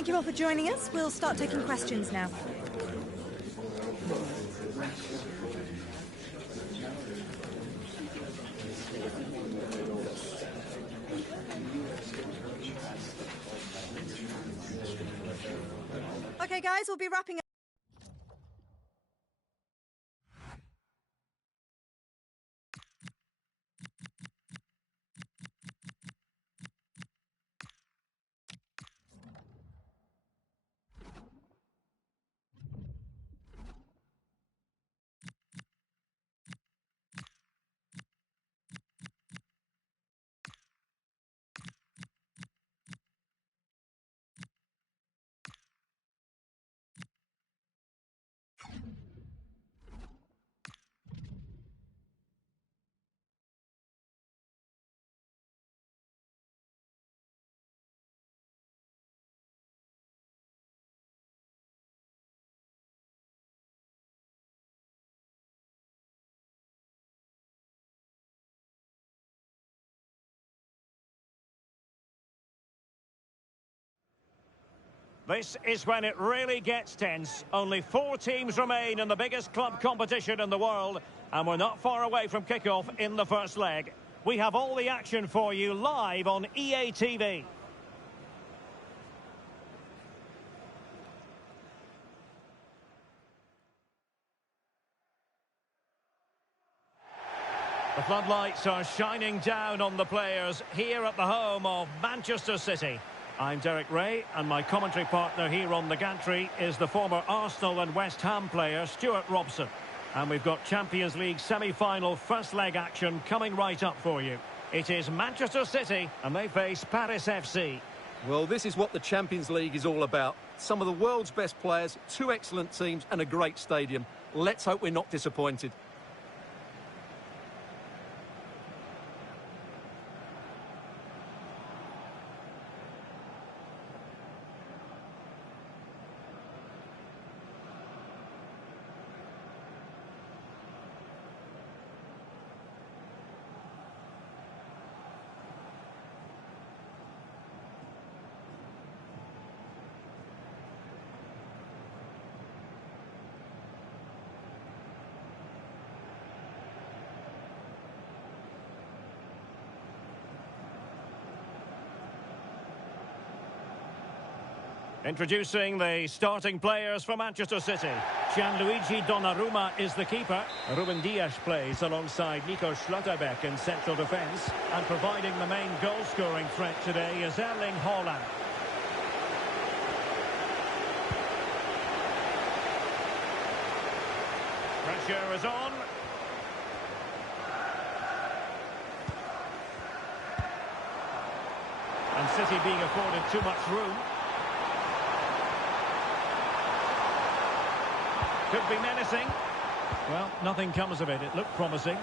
Thank you all for joining us. We'll start taking questions now. Okay, guys, we'll be wrapping up. This is when it really gets tense. Only 4 teams remain in the biggest club competition in the world, and we're not far away from kickoff in the first leg. We have all the action for you live on EA TV. The floodlights are shining down on the players here at the home of Manchester City. I'm Derek Ray, and my commentary partner here on the gantry is the former Arsenal and West Ham player Stuart Robson. And we've got Champions League semi-final first leg action coming right up for you. It is Manchester City, and they face Paris FC. Well, this is what the Champions League is all about. Some of the world's best players, 2 excellent teams, and a great stadium. Let's hope we're not disappointed. Introducing the starting players for Manchester City. Gianluigi Donnarumma is the keeper. Ruben Dias plays alongside Nico Schlotterbeck in central defence. And providing the main goal-scoring threat today is Erling Haaland. Pressure is on. And City being afforded too much room. Could be menacing. Well, nothing comes of it. It looked promising.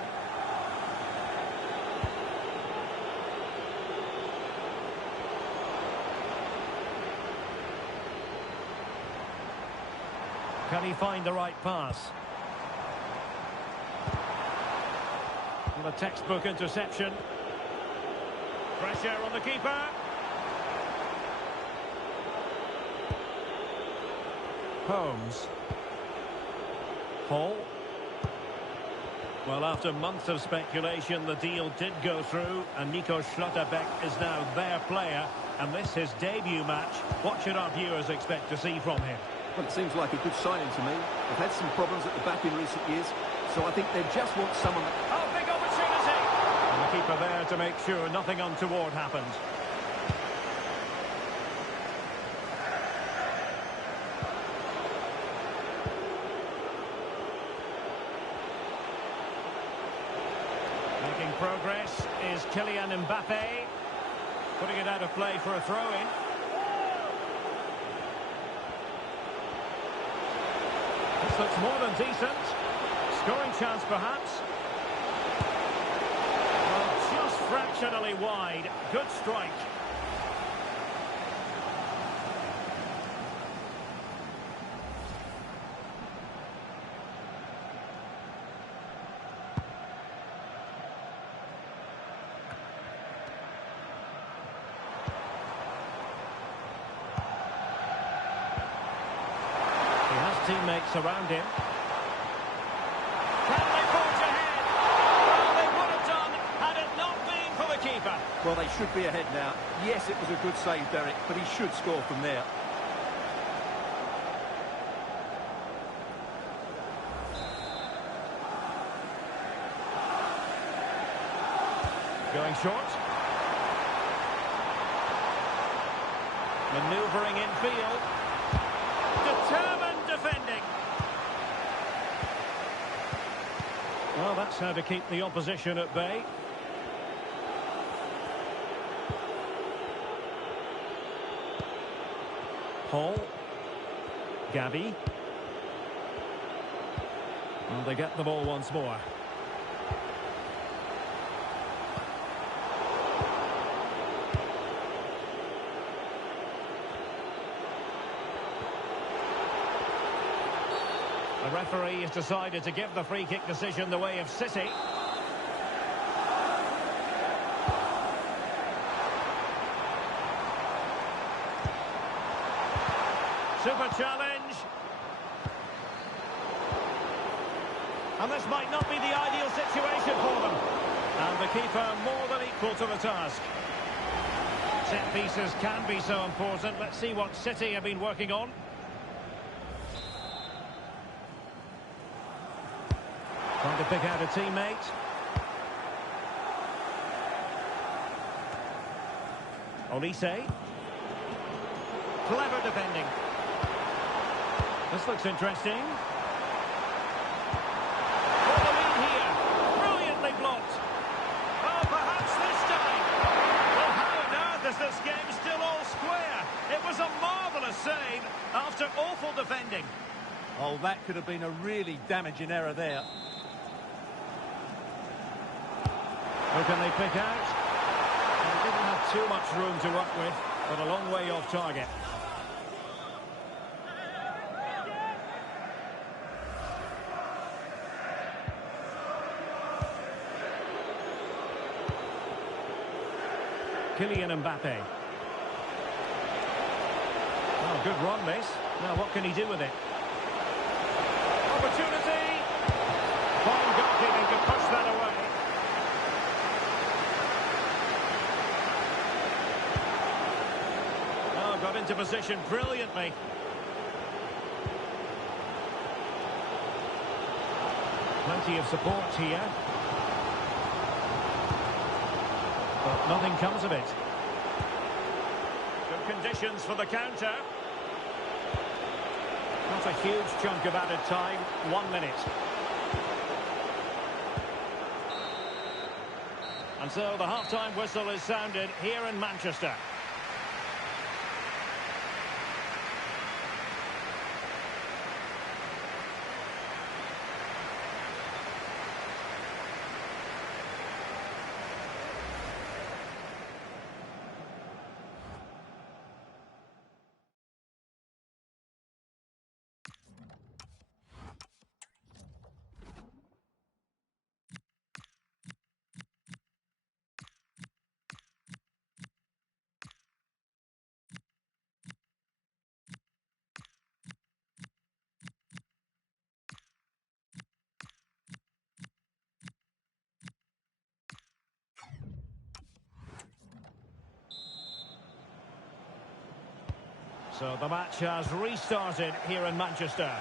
Can he find the right pass? And a textbook interception. Pressure on the keeper. Holmes. Hall. Well, after months of speculation, the deal did go through, and Nico Schlotterbeck is now their player, and this his debut match. What should our viewers expect to see from him? Well, it seems like a good signing to me. They've had some problems at the back in recent years, so I think they just want someone that... Oh, big opportunity! And the keeper there to make sure nothing untoward happened. Making progress is Kylian Mbappe, putting it out of play for a throw-in. This looks more than decent. Scoring chance, perhaps. Well, just fractionally wide. Good strike. teammates around him. Can they forge ahead? Well, they would have done had it not been for the keeper. Well, they should be ahead now. Yes, it was a good save, Derek, but he should score from there. Going short. Manoeuvring infield. Determined defending. Well, that's how to keep the opposition at bay. Paul. Gabby. Well, they get the ball once more. The referee has decided to give the free kick decision the way of City. Super challenge. And this might not be the ideal situation for them. And the keeper more than equal to the task. Set pieces can be so important. Let's see what City have been working on. Trying to pick out a teammate. Olise. Clever defending. This looks interesting. For the lead here. Brilliantly blocked. Oh, perhaps this time. Well, how on earth is this game still all square? It was a marvellous save after awful defending. Oh, that could have been a really damaging error there. Who can they pick out? They didn't have too much room to work with, but a long way off target. Kylian Mbappe. Oh, good run, this. Now, what can he do with it? Opportunity! Fine goalkeeping to push that away. Oh, got into position brilliantly. Plenty of support here. But nothing comes of it. Good conditions for the counter. Not a huge chunk of added time. 1 minute. And so the half-time whistle is sounded here in Manchester. So the match has restarted here in Manchester.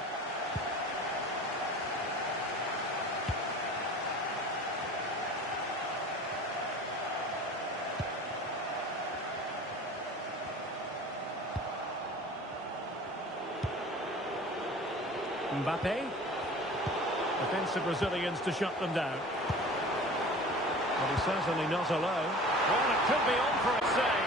Mbappe. Defensive Brazilians to shut them down. Well, he's certainly not alone. Well, it could be on for a save.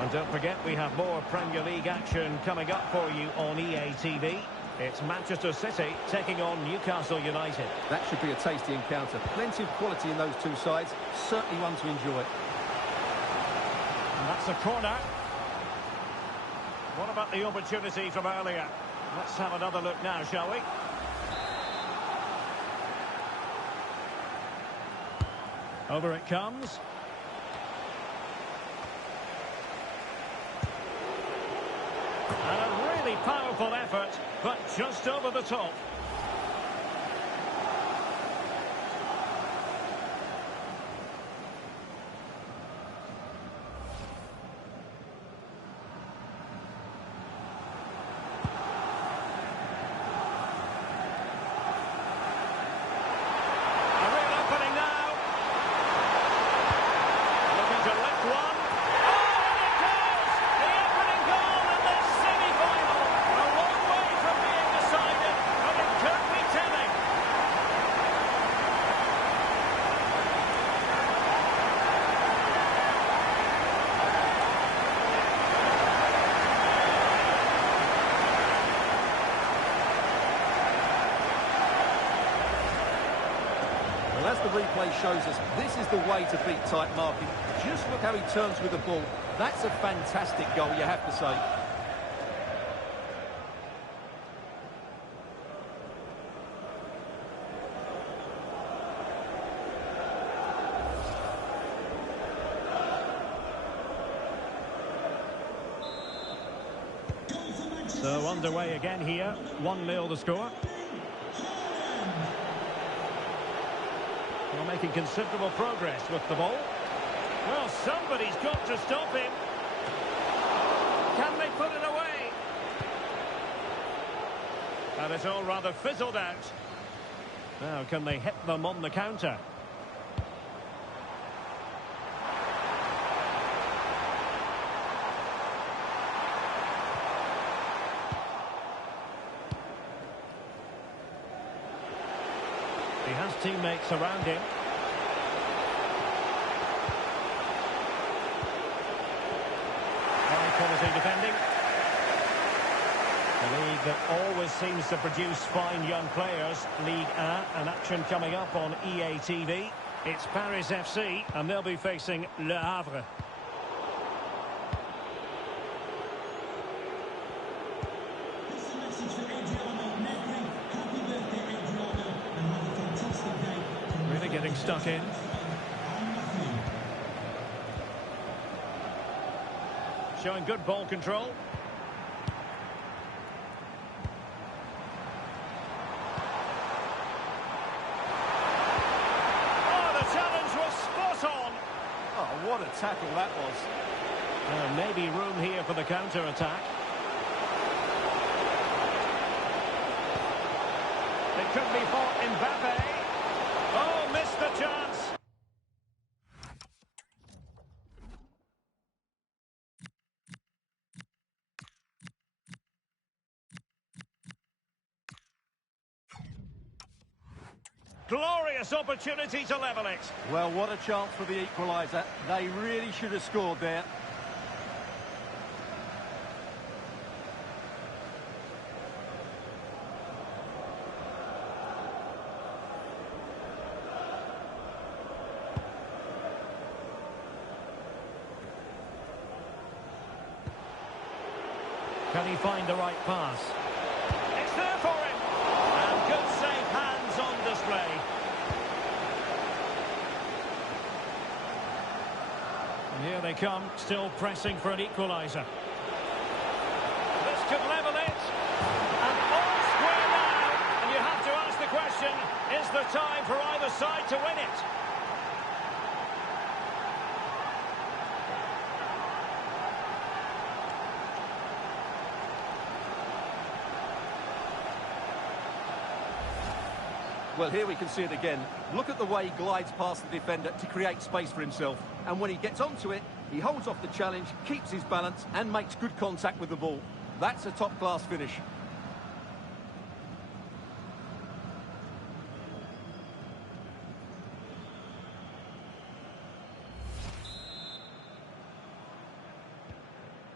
And don't forget, we have more Premier League action coming up for you on EA TV. It's Manchester City taking on Newcastle United. That should be a tasty encounter. Plenty of quality in those two sides. Certainly one to enjoy. And that's a corner. What about the opportunity from earlier? Let's have another look now, shall we? Over it comes. And a really Really powerful effort, but just over the top. As the replay shows us, this is the way to beat tight marking. Just look how he turns with the ball. That's a fantastic goal, you have to say. So underway again here. 1-0 the score. Well, making considerable progress with the ball. Well, somebody's got to stop him. Can they put it away? And it's all rather fizzled out. Now, can they hit them on the counter? He has teammates around him. High quality defending. A league that always seems to produce fine young players. Ligue 1, an action coming up on EA TV. It's Paris FC, and they'll be facing Le Havre. Getting stuck in. Showing good ball control. Oh, the challenge was spot on. Oh, what a tackle that was. Maybe room here for the counter-attack. It could be for Mbappe. Oh, missed the chance. Glorious opportunity to level it. Well, what a chance for the equaliser. They really should have scored there. Can he find the right pass? It's there for him! And good safe hands on display. And here they come, still pressing for an equaliser. This could level it. And all square now. And you have to ask the question, is there time for either side to win it? Well, here we can see it again. Look at the way he glides past the defender to create space for himself. And when he gets onto it, he holds off the challenge, keeps his balance, and makes good contact with the ball. That's a top-class finish.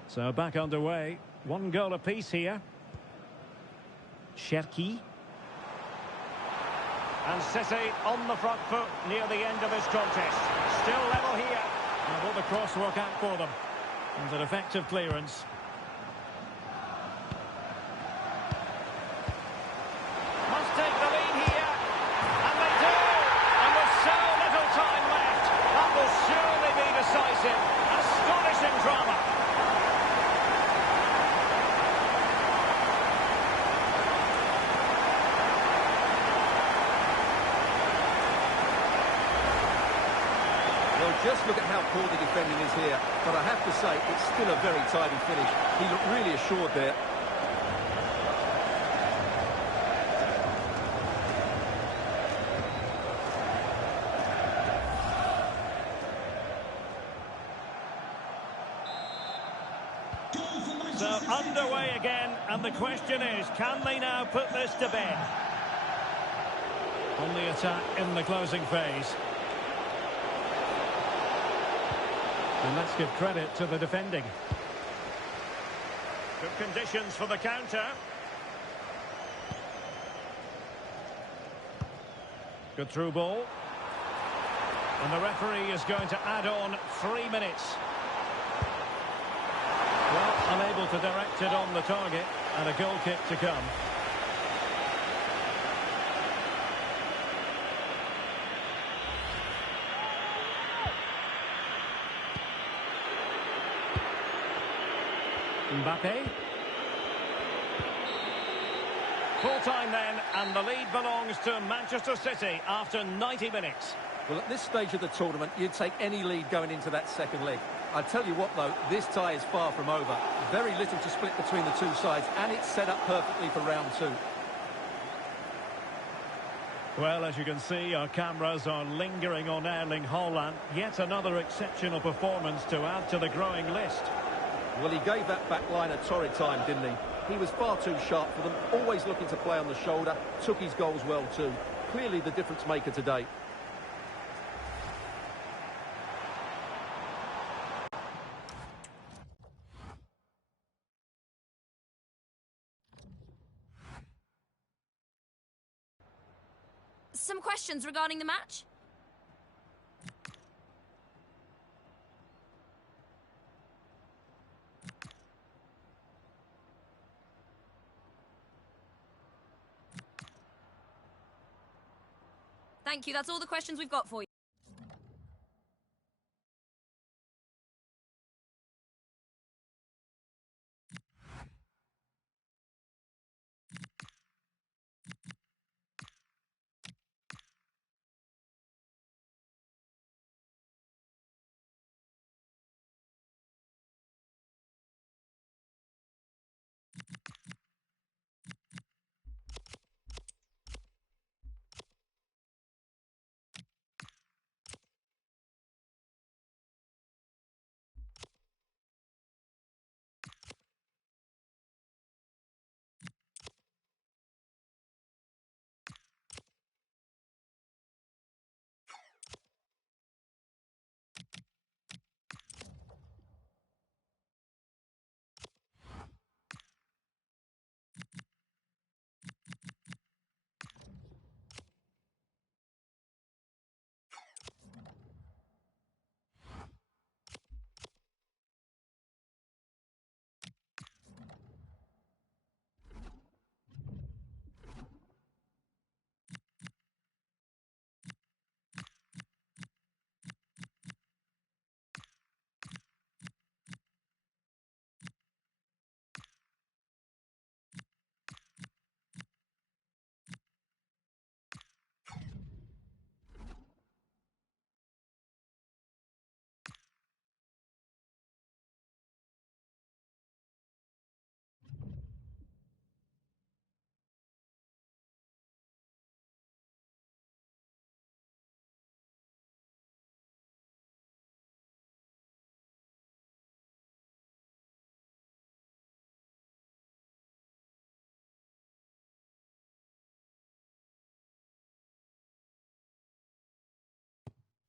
So back underway. 1 goal apiece here. Cherki. And City on the front foot near the end of this contest. Still level here. And will the cross work out for them? And an effective clearance. Must take the lead here. And they do. And with so little time left, that will surely be decisive. Astonishing drama. Well, just look at how poor the defending is here. But I have to say, it's still a very tidy finish. He looked really assured there. So underway again, and the question is, can they now put this to bed? On the attack in the closing phase. And let's give credit to the defending. Good conditions for the counter. Good through ball. And the referee is going to add on 3 minutes. Well, unable to direct it on the target, and a goal kick to come. Mbappe. Full time then, and the lead belongs to Manchester City after 90 minutes. Well, at this stage of the tournament, you'd take any lead going into that second leg. I tell you what, though, this tie is far from over. Very little to split between the two sides, and it's set up perfectly for round two. Well, as you can see, our cameras are lingering on Erling Haaland. Yet another exceptional performance to add to the growing list. Well, he gave that back line a torrid time, didn't he? He was far too sharp for them, always looking to play on the shoulder, took his goals well too. Clearly the difference maker today. Some questions regarding the match? Thank you. That's all the questions we've got for you.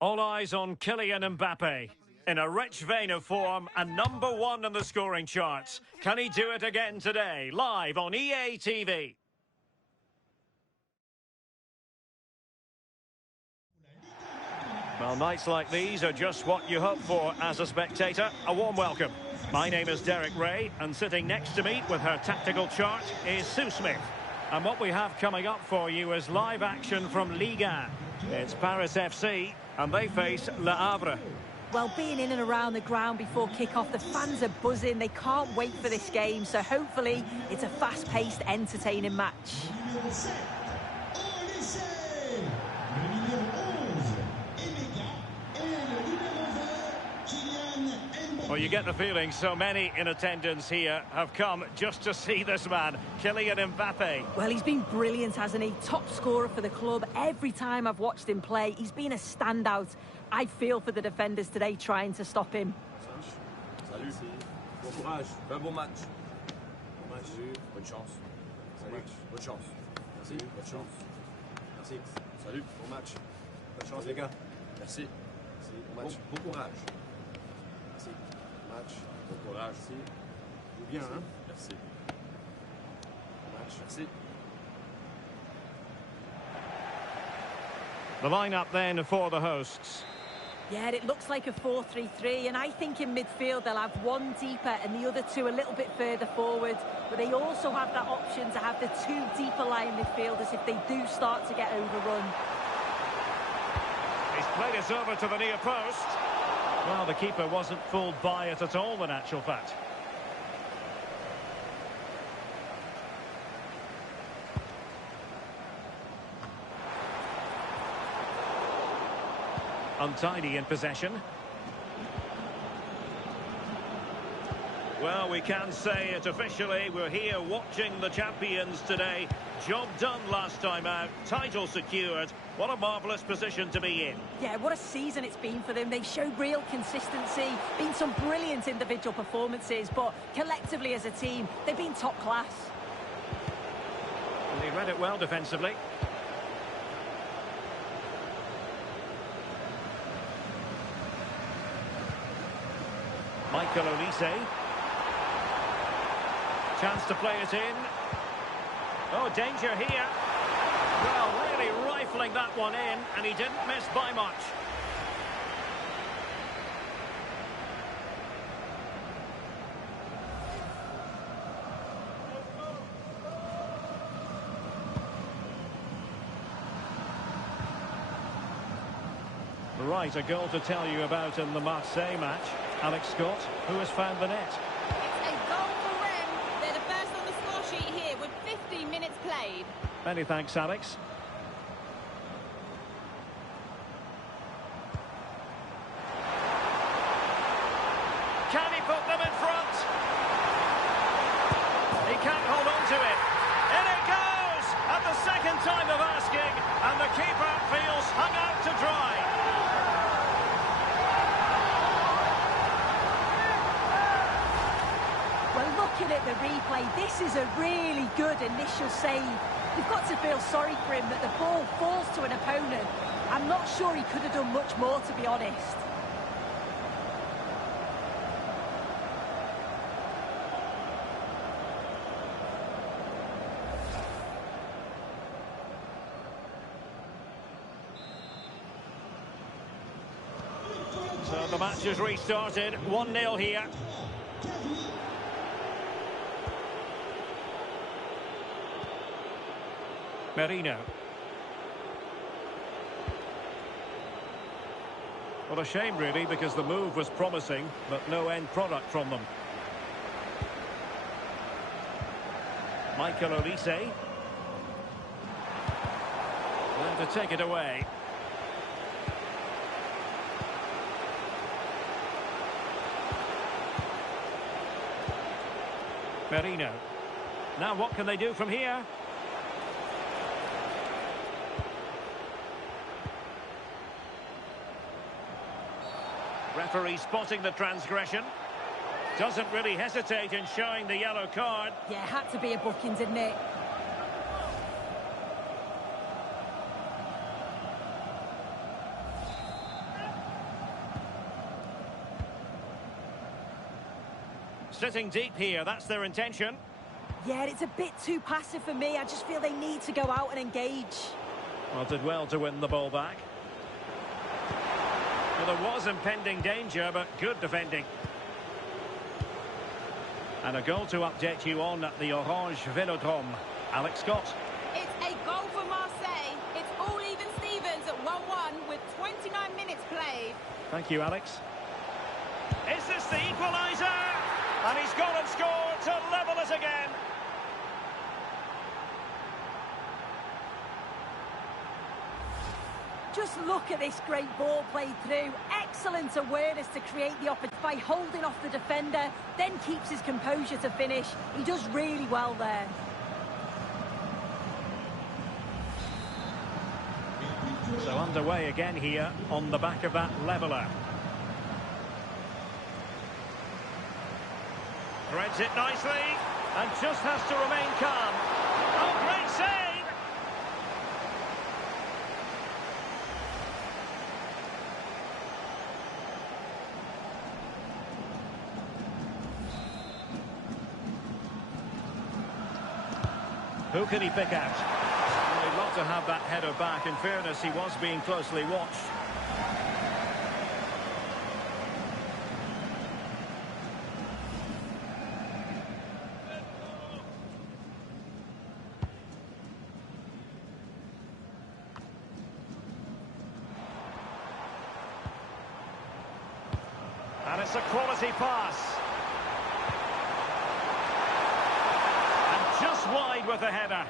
All eyes on Kylian Mbappe. In a rich vein of form and #1 in the scoring charts. Can he do it again today? Live on EA TV. Well, nights like these are just what you hope for as a spectator. A warm welcome. My name is Derek Ray, and sitting next to me with her tactical chart is Sue Smith. And what we have coming up for you is live action from Ligue 1. It's Paris FC, and they face Le Havre. Well, being in and around the ground before kick-off, the fans are buzzing. They can't wait for this game, so hopefully it's a fast-paced, entertaining match. Well, you get the feeling so many in attendance here have come just to see this man, Kylian Mbappe. Well, he's been brilliant, hasn't he? Top scorer for the club. Every time I've watched him play, he's been a standout. I feel for the defenders today trying to stop him. Salut. Bon courage. Fais un bon match. Bon match. Bonne chance. Salut. Bonne chance. Merci. Bonne chance. Merci. Salut. Bon match. Bonne chance, les gars. Merci. Merci. Bon match. Bon courage. Merci. Bon match. Bon courage. Merci. Joue bien, hein? Merci. Bon match. Merci. The lineup then for the hosts. Yeah, it looks like a 4-3-3, and I think in midfield they'll have one deeper and the other two a little bit further forward. But they also have that option to have the two deeper lying midfielders if they do start to get overrun. He's played it over to the near post. Well, the keeper wasn't fooled by it at all, in actual fact. Untidy in possession. Well, we can say it officially. We're here watching the champions today. Job done last time out. Title secured. What a marvellous position to be in. Yeah, what a season it's been for them. They've showed real consistency. Been some brilliant individual performances, but collectively as a team, they've been top class. And he read it well defensively. Michael Olise. Chance to play it in. Oh, danger here. Well, really rifling that one in, and he didn't miss by much. Right, a goal to tell you about in the Marseille match. Alex Scott, who has found the net. It's a goal for Rennes. They're the first on the score sheet here with 15 minutes played. Many thanks, Alex. Can he put them in front? He can't hold on to it. In it goes! At the second time of asking, and the keeper feels hung out to dry. Looking at the replay, this is a really good initial save. You've got to feel sorry for him that the ball falls to an opponent. I'm not sure he could have done much more, to be honest. So the match has restarted, 1-0 here. Merino. Well, a shame really, because the move was promising, but no end product from them. Michael Olise. And to take it away. Merino. Now what can they do from here? Referee spotting the transgression. Doesn't really hesitate in showing the yellow card. Yeah, had to be a booking, didn't it? Sitting deep here, that's their intention. Yeah, it's a bit too passive for me. I just feel they need to go out and engage. Well, did well to win the ball back. Well, there was impending danger, but good defending. And a goal to update you on at the Orange Velodrome. Alex Scott. It's a goal for Marseille. It's all even Stevens at 1-1 with 29 minutes played. Thank you, Alex. Is this the equaliser? And he's gone and scored to level it again. Just look at this great ball played through. Excellent awareness to create the opportunity by holding off the defender, then keeps his composure to finish. He does really well there. So underway again here on the back of that leveller. Threads it nicely and just has to remain calm. Oh, great save! Who can he pick out? Well, he'd love to have that header back. In fairness, he was being closely watched. And it's a quality pass. And just wide with the header.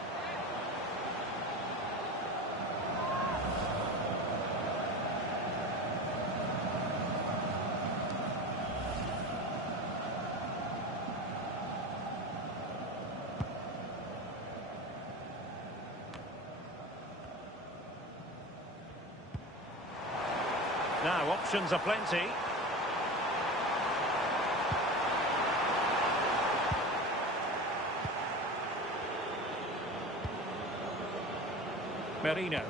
Now, options are plenty. Merino.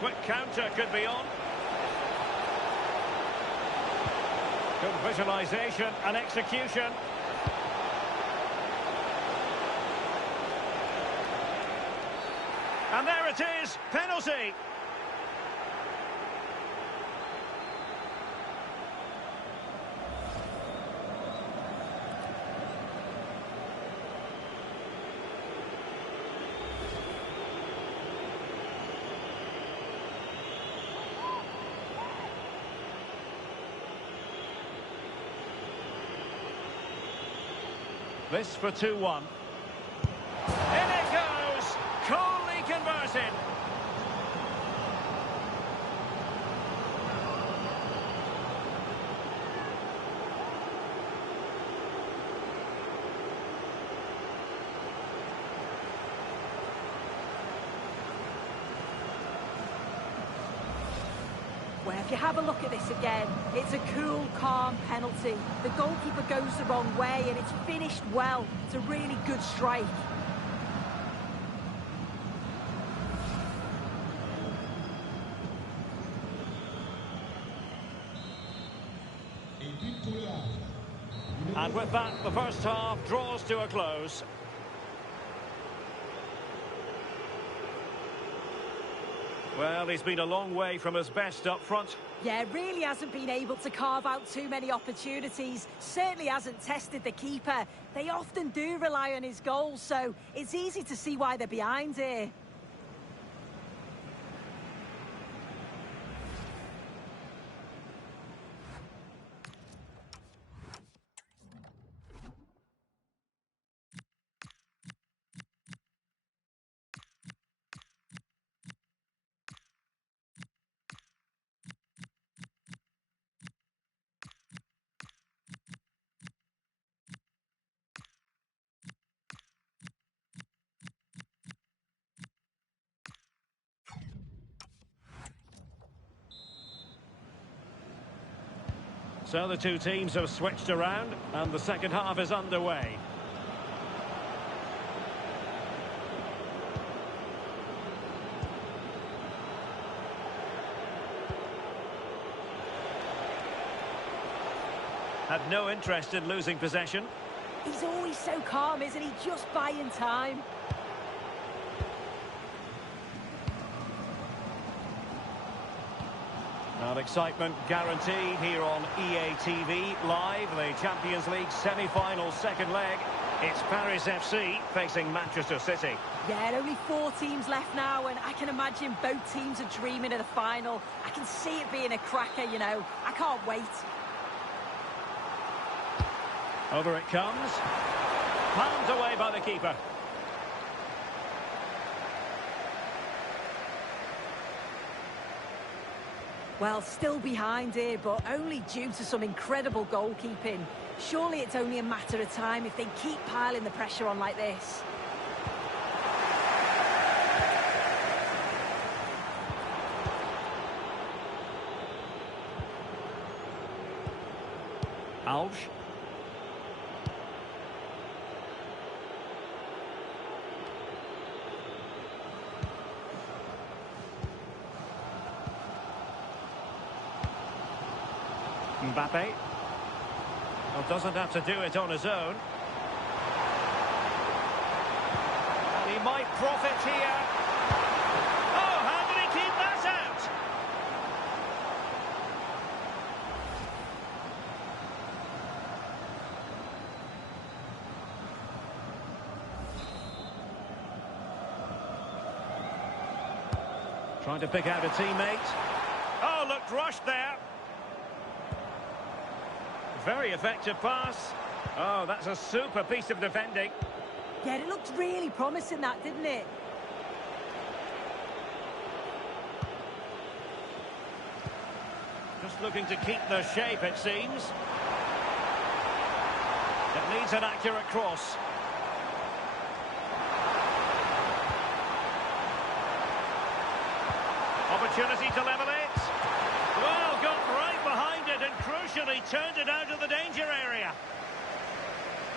Quick counter could be on. Good visualisation and execution. And there it is, penalty. This for 2-1. In it goes! Coolly converted. Well, if you have a look at this again, it's a cool, calm penalty. The goalkeeper goes the wrong way and it's finished well. It's a really good strike. And with that, the first half draws to a close. Well, he's been a long way from his best up front. Yeah, really hasn't been able to carve out too many opportunities. Certainly hasn't tested the keeper. They often do rely on his goals, so it's easy to see why they're behind here. So the two teams have switched around and the second half is underway. Had no interest in losing possession. He's always so calm, isn't he? Just buying time. Now excitement guaranteed here on EA TV Live, the Champions League semi-final second leg. It's Paris FC facing Manchester City. Yeah, only 4 teams left now, and I can imagine both teams are dreaming of the final. I can see it being a cracker, you know. I can't wait. Over it comes. Palmed away by the keeper. Well, still behind here, but only due to some incredible goalkeeping. Surely it's only a matter of time if they keep piling the pressure on like this. Alves. Mbappe. Well, doesn't have to do it on his own. And he might profit here. Oh, how did he keep that out? Trying to pick out a teammate. Oh, looked rushed there. Very effective pass. Oh, that's a super piece of defending. Yeah, it looked really promising, that, didn't it? Just looking to keep the shape, it seems. It needs an accurate cross. Opportunity to level it. Well, got right behind it and crucially turned it out of the danger area.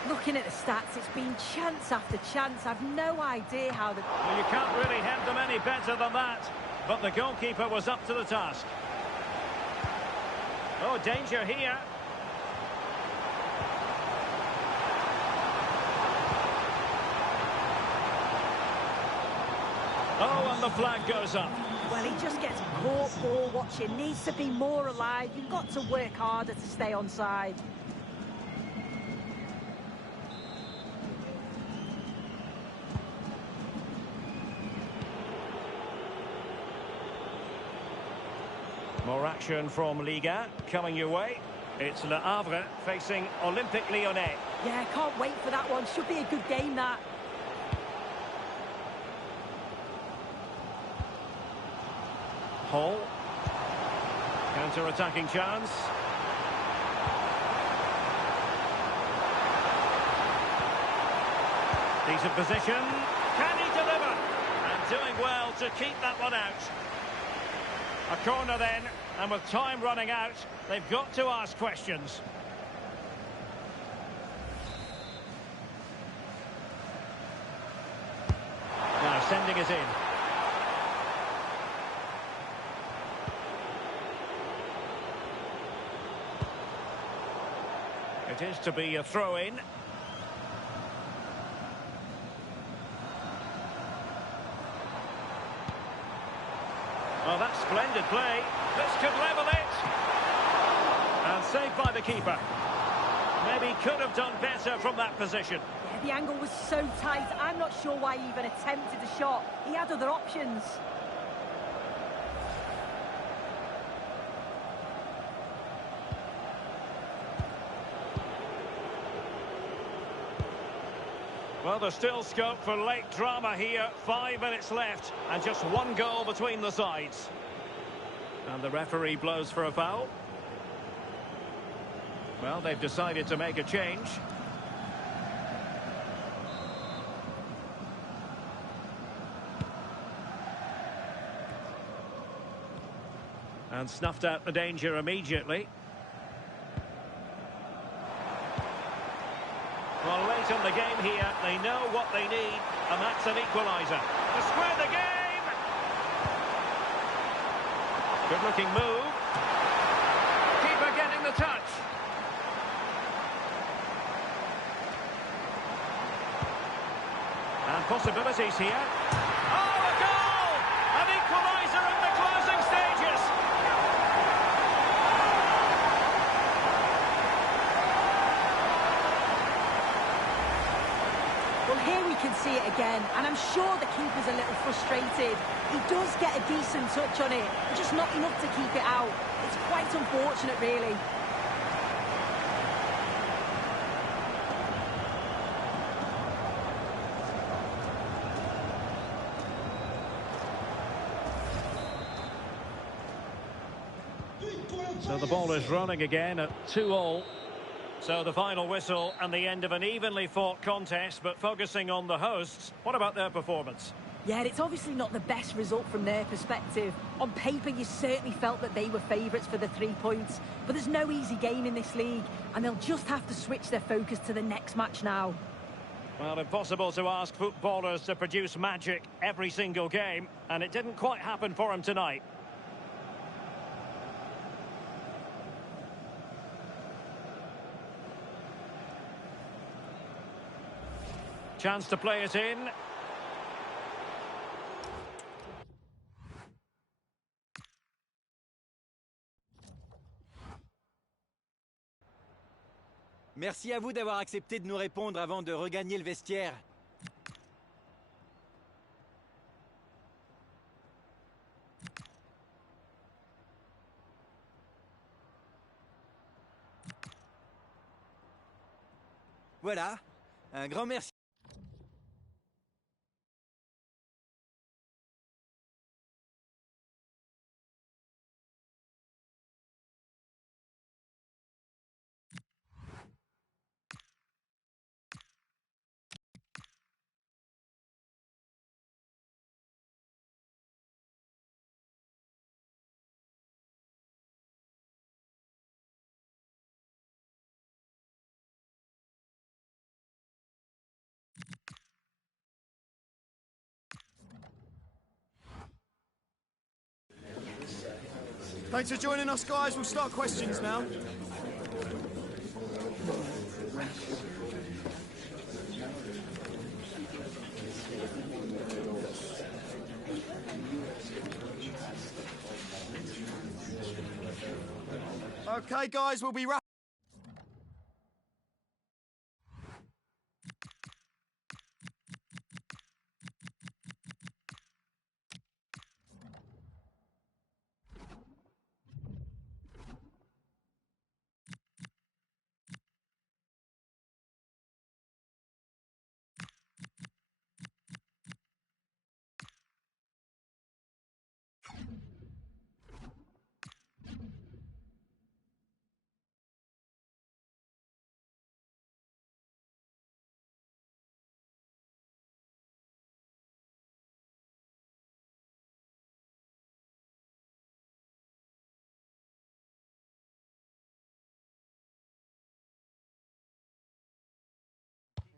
Looking at the stats, it's been chance after chance. I've no idea how the... Well, you can't really have them any better than that. But the goalkeeper was up to the task. Oh, danger here. Oh, and the flag goes up. Well, he just gets caught ball watching. Needs to be more alive. You've got to work harder to stay onside. More action from Liga coming your way. It's Le Havre facing Olympique Lyonnais. Yeah, can't wait for that one. Should be a good game, that. Hall. Counter-attacking chance. Decent position. Can he deliver? And doing well to keep that one out. A corner then, and with time running out, they've got to ask questions. Now sending it in. It is to be a throw-in. Oh, that's splendid play. This could level it. And saved by the keeper. Maybe could have done better from that position. Yeah, the angle was so tight. I'm not sure why he even attempted the shot. He had other options. Well, there's still scope for late drama here. 5 minutes left and just one goal between the sides. And the referee blows for a foul. Well, they've decided to make a change. And snuffed out the danger immediately. Well, late in the game here, they know what they need, and that's an equaliser. To square the game! Good-looking move. Keeper getting the touch. And possibilities here. Oh, a goal! An equaliser in the closing stages! Well, here we can see it again, and I'm sure the keeper's a little frustrated. He does get a decent touch on it, but just not enough to keep it out. It's quite unfortunate, really. So the ball is running again at 2-2. So the final whistle and the end of an evenly fought contest, but focusing on the hosts, what about their performance? Yeah, it's obviously not the best result from their perspective. On paper, you certainly felt that they were favourites for the 3 points, but there's no easy game in this league, and they'll just have to switch their focus to the next match now. Well, impossible to ask footballers to produce magic every single game, and it didn't quite happen for them tonight. Chance to play it in. Merci à vous d'avoir accepté de nous répondre avant de regagner le vestiaire. Voilà, un grand merci. Thanks for joining us, guys. We'll start questions now. Okay, guys, we'll be wrapping.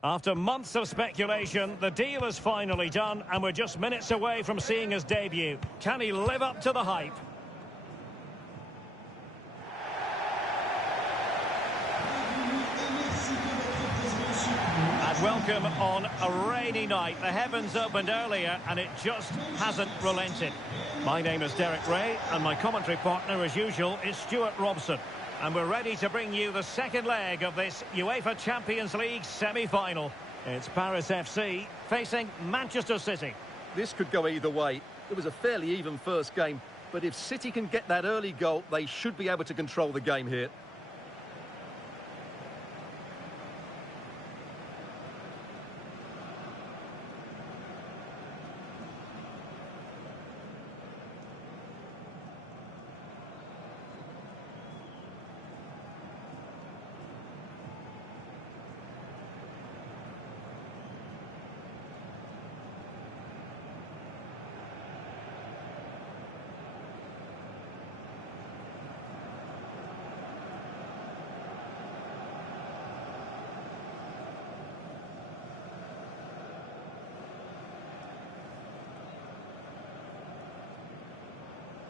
After months of speculation, the deal is finally done, and we're just minutes away from seeing his debut. Can he live up to the hype? And welcome on a rainy night. The heavens opened earlier, and it just hasn't relented. My name is Derek Ray, and my commentary partner, as usual, is Stuart Robson. And we're ready to bring you the second leg of this UEFA Champions League semi-final. It's Paris FC facing Manchester City. This could go either way. It was a fairly even first game, but if City can get that early goal, they should be able to control the game here.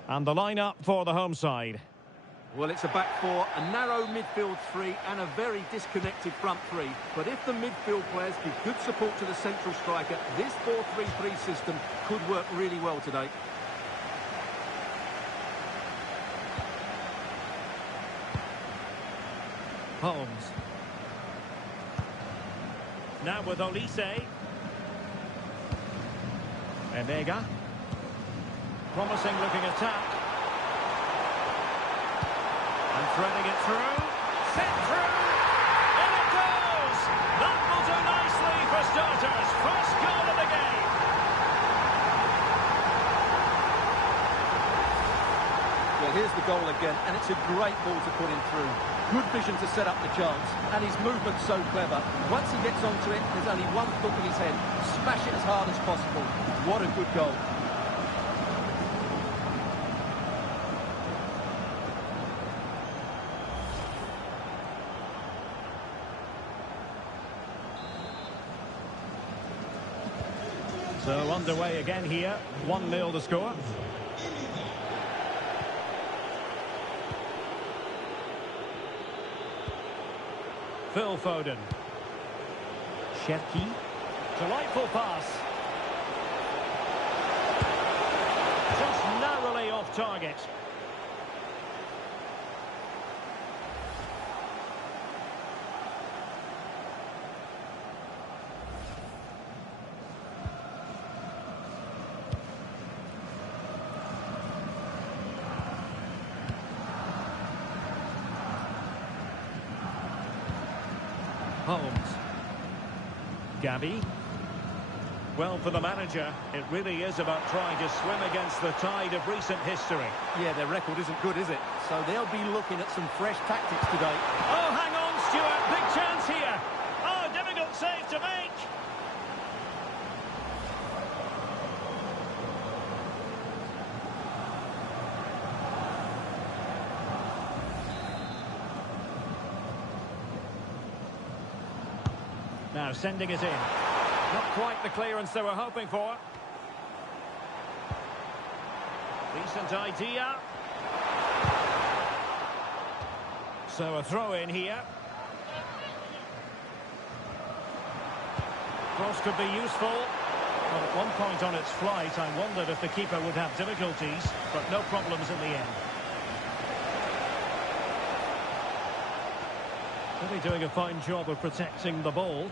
And the lineup for the home side. Well, it's a back four, a narrow midfield three, and a very disconnected front three. But if the midfield players give good support to the central striker, this 4-3-3 system could work really well today. Holmes. Now with Olise. Enega. Promising looking attack. And threading it through. Set through. In it goes. That will do nicely for starters. First goal of the game. Well, here's the goal again, and it's a great ball to put him through. Good vision to set up the chance, and his movement's so clever. Once he gets onto it, there's only one thought in his head: smash it as hard as possible. What a good goal. So underway again here, 1-0 the score. Phil Foden. Cherki. Delightful pass. Just narrowly off target. Holmes. Gabby. Well, for the manager, it really is about trying to swim against the tide of recent history. Yeah, their record isn't good, is it? So they'll be looking at some fresh tactics today. Oh, hang on, Stuart. Big chance here. Oh, difficult save to make. Now sending it in. Not quite the clearance they were hoping for. Decent idea. So a throw in here. Cross could be useful. But at one point on its flight, I wondered if the keeper would have difficulties, but no problems in the end. Really doing a fine job of protecting the ball.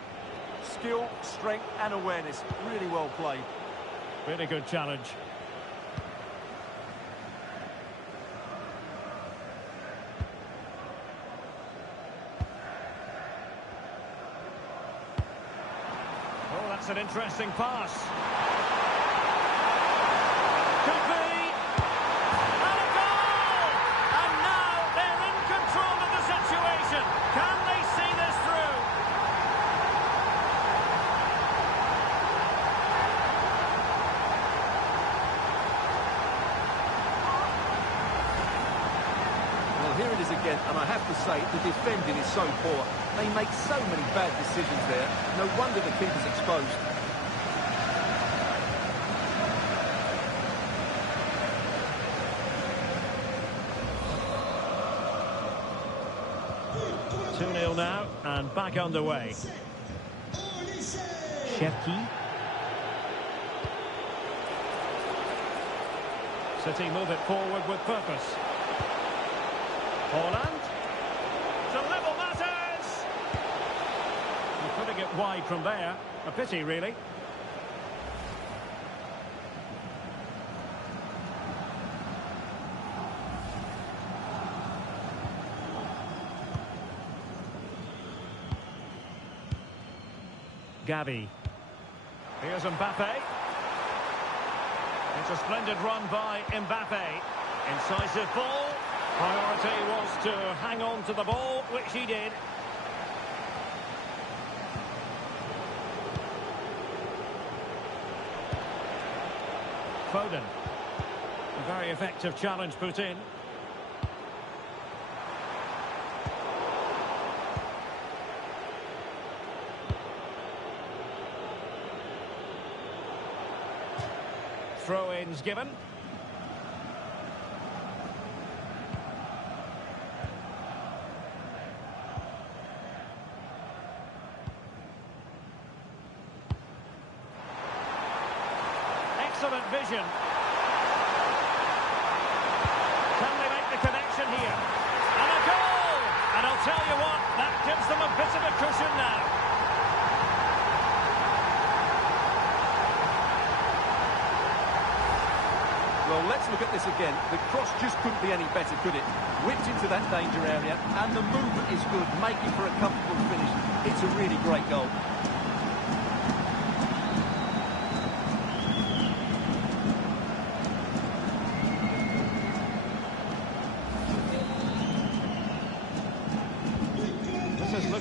Skill, strength and awareness. Really well played. Really good challenge. Oh, that's an interesting pass. Could be. And a goal! And now they're in control of the situation. Can they see this through? Here it is again, and I have to say, the defending is so poor. They make so many bad decisions there. No wonder the keeper's exposed. Two 2-0 now, and back underway. Cherki. City move it forward with purpose. Holland to level matters. We're putting it wide from there. A pity, really. Gavi. Here's Mbappe. It's a splendid run by Mbappe. Incisive ball. Priority was to hang on to the ball, which he did. Foden. A very effective challenge put in. Throw-ins given. Excellent vision. Can they make the connection here? And a goal! And I'll tell you what, that gives them a bit of a cushion now. Well, let's look at this again. The cross just couldn't be any better, could it? Whipped into that danger area, and the movement is good, making for a comfortable finish. It's a really great goal.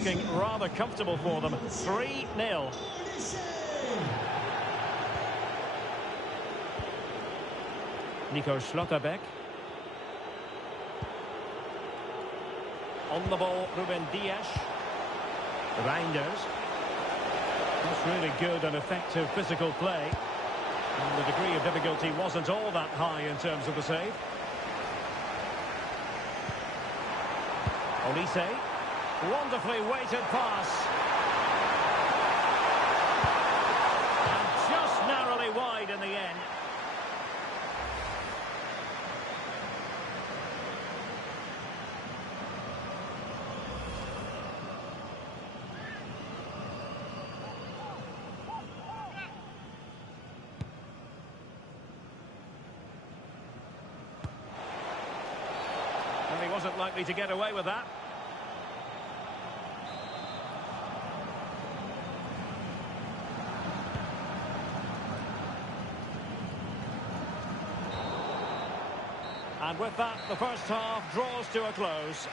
looking rather comfortable for them. 3-0. Nico Schlotterbeck. On the ball, Ruben Dias. Reinders. That's really good and effective physical play. And the degree of difficulty wasn't all that high in terms of the save. Olise. Wonderfully weighted pass. And just narrowly wide in the end. He wasn't likely to get away with that. And with that, the first half draws to a close.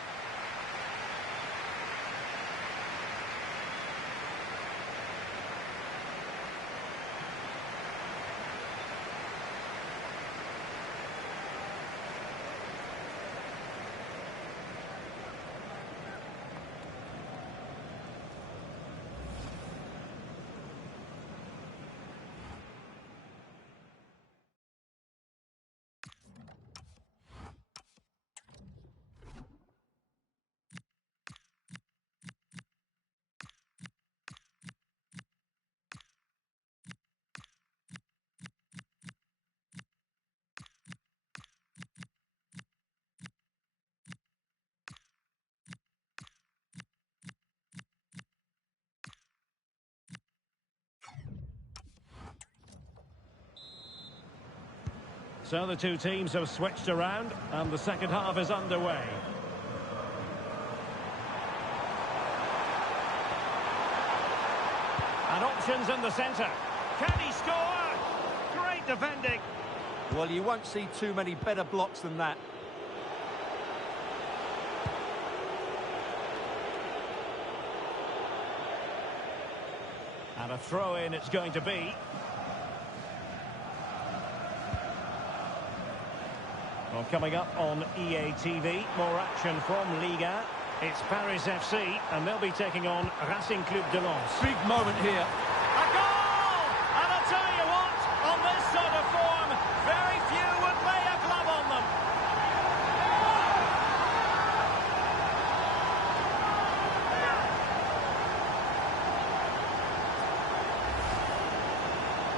So the two teams have switched around and the second half is underway. And options in the centre. Can he score? Great defending. Well, you won't see too many better blocks than that. And a throw-in it's going to be. Well, coming up on EA TV, more action from Liga. It's Paris FC, and they'll be taking on Racing Club de Lens. Big moment here. A goal! And I'll tell you what, on this sort of form, very few would lay a glove on them.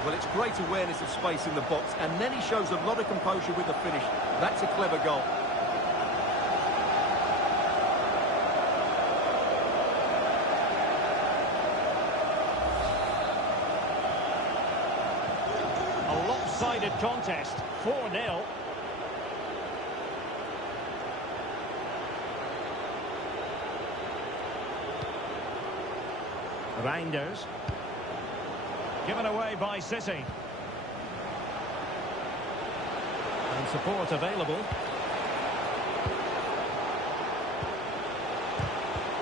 Well, it's great awareness of space in the box, and then he shows a lot of composure with the finish. That's a clever goal. A lopsided contest, 4-0. Reinders. Given away by City. And support available.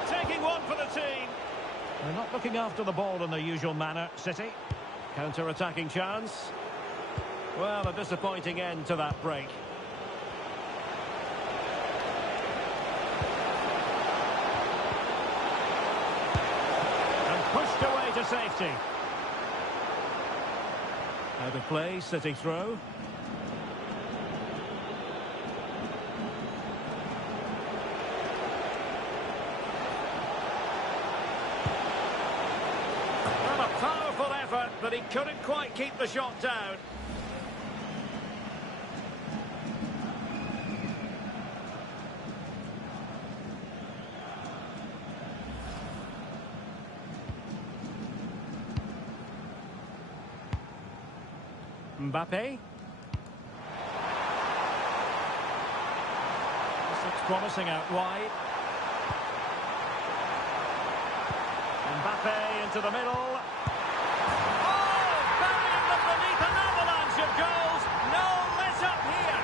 Taking one for the team. They're not looking after the ball in their usual manner, City. Counter-attacking chance. Well, a disappointing end to that break. And pushed away to safety. Out of play, City throw. Well, a powerful effort, but he couldn't quite keep the shot down. Mbappe. This looks promising out wide. Mbappe into the middle. Oh, buried them beneath an avalanche of goals. No let up here.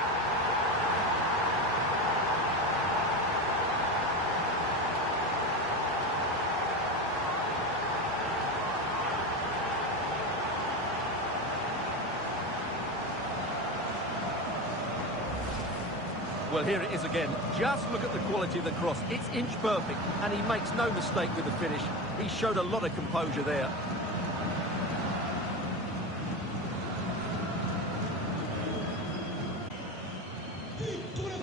Well, here it is again. Just look at the quality of the cross. It's inch perfect, and he makes no mistake with the finish. He showed a lot of composure there.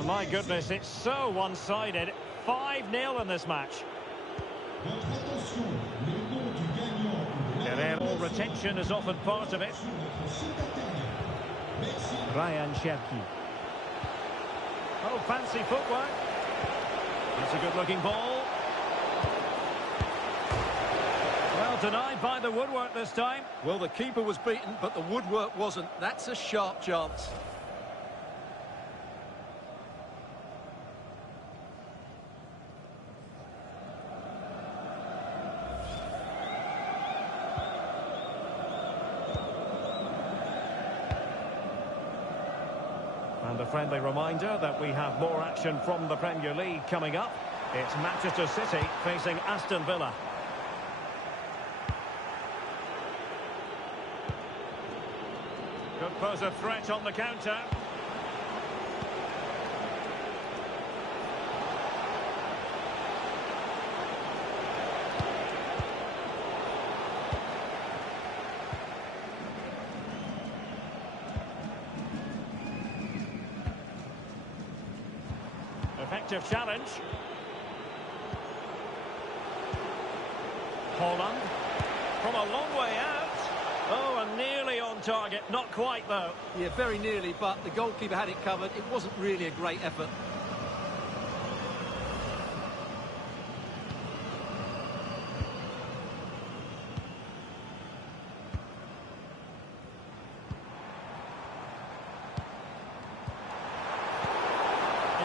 My goodness, it's so one-sided. 5-0 in this match. Carrera. Retention is often part of it. Ryan Cherki. Oh, fancy footwork. That's a good-looking ball. Well, denied by the woodwork this time. Well, the keeper was beaten, but the woodwork wasn't. That's a sharp chance. And a friendly reminder that we have more action from the Premier League coming up. It's Manchester City facing Aston Villa. Could pose a threat on the counter. Effective challenge. Holland from a long way out. Oh, and nearly on target. Not quite, though. Yeah, very nearly, but the goalkeeper had it covered. It wasn't really a great effort.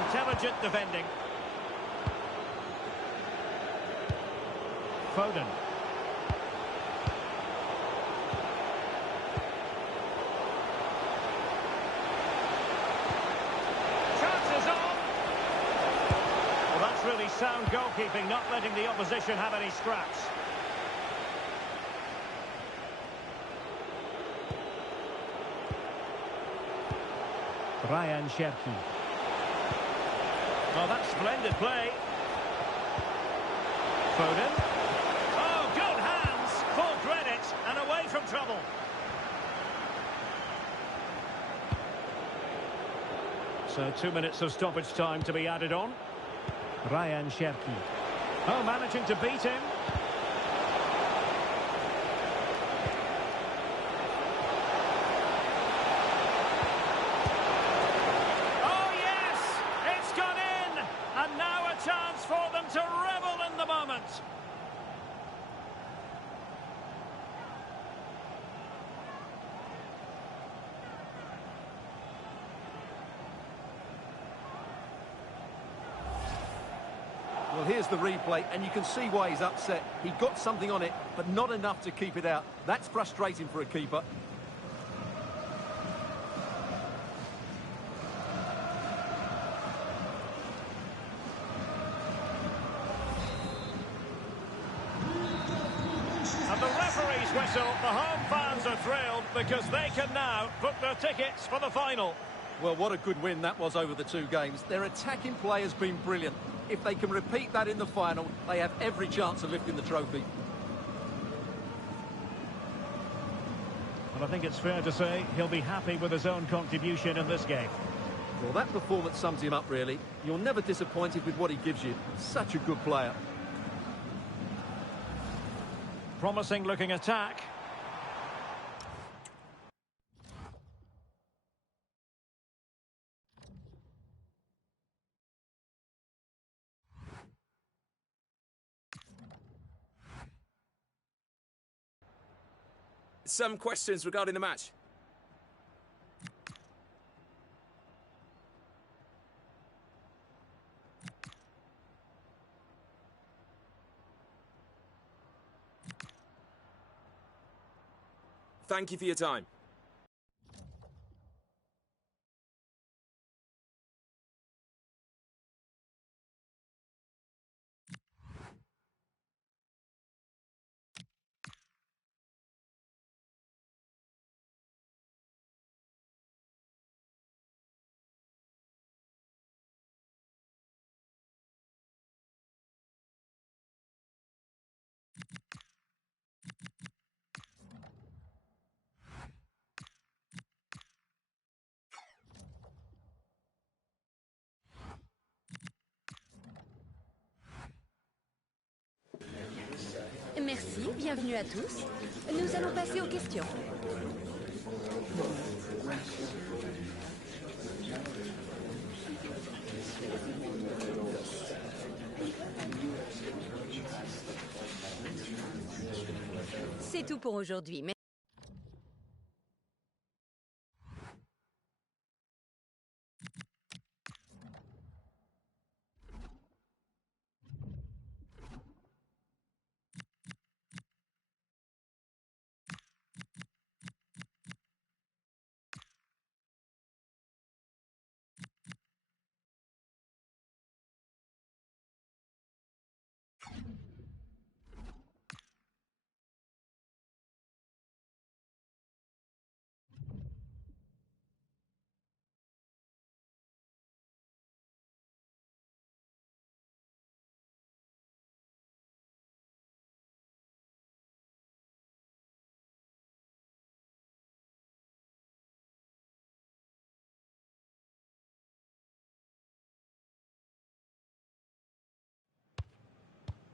Intelligent defending. Foden. Chances on. Well, that's really sound goalkeeping, not letting the opposition have any scraps. Ryan Cherki. Oh, that's splendid play. Foden. Oh, good hands. Full credit and away from trouble. So 2 minutes of stoppage time to be added on. Ryan Cherki. Oh, managing to beat him. Oh, yes! It's gone in! And now a chance for them to revel in the moment. Well, here's the replay, and you can see why he's upset. He got something on it, but not enough to keep it out. That's frustrating for a keeper. And the referee's whistle. The home fans are thrilled because they can now book their tickets for the final. Well, what a good win that was over the two games. Their attacking play has been brilliant. If they can repeat that in the final, they have every chance of lifting the trophy. And I think it's fair to say he'll be happy with his own contribution in this game. Well, that performance sums him up, really. You're never disappointed with what he gives you. Such a good player. Promising looking attack. Some questions regarding the match. Thank you for your time. bienvenue à tous. Nous allons passer aux questions. C'est tout pour aujourd'hui.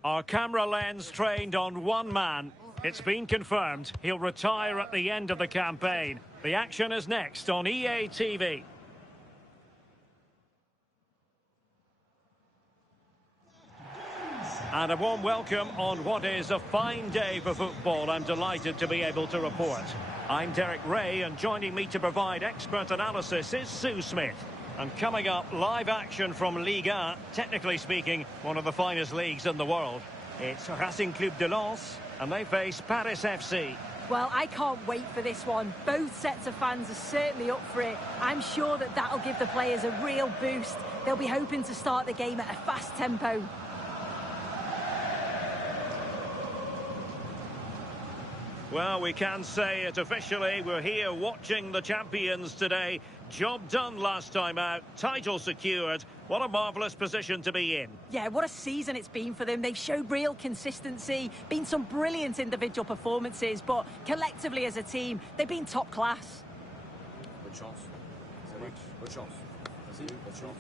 Our camera lens trained on one man. It's been confirmed he'll retire at the end of the campaign. The action is next on EA TV. And a warm welcome on what is a fine day for football. I'm delighted to be able to report. I'm Derek Ray, and joining me to provide expert analysis is Sue Smith. And coming up, live action from Ligue 1, technically speaking, one of the finest leagues in the world. It's Racing Club de Lens, and they face Paris FC. Well, I can't wait for this one. Both sets of fans are certainly up for it. I'm sure that that'll give the players a real boost. They'll be hoping to start the game at a fast tempo. Well, we can say it officially. We're here watching the champions today. Job done last time out. Title secured. What a marvellous position to be in. Yeah, what a season it's been for them. They've showed real consistency, been some brilliant individual performances, but collectively as a team, they've been top class. Bonne chance. Salut. Bonne chance. Merci. Bonne chance.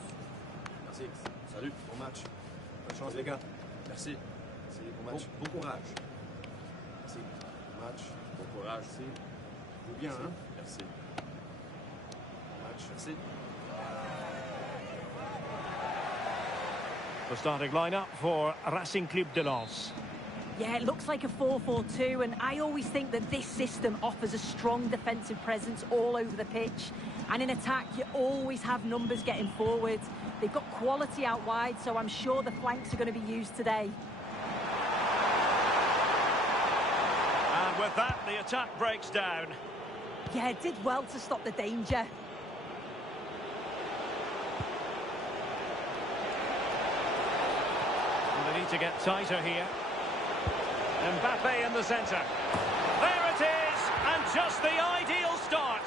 Merci. Salut. Bon match. Bonne chance, les gars. Merci. Merci. Bon match. Bon courage. Merci. Bon match. Bon courage. Merci. Joue bien, hein? Merci. Bon match. Merci. The starting lineup for Racing Club de Lens. Yeah, it looks like a 4-4-2, and I always think that this system offers a strong defensive presence all over the pitch. And in attack, you always have numbers getting forward. They've got quality out wide, so I'm sure the flanks are going to be used today. And with that, the attack breaks down. Yeah, it did well to stop the danger. They need to get tighter here. Mbappe in the centre. There it is, and just the ideal start.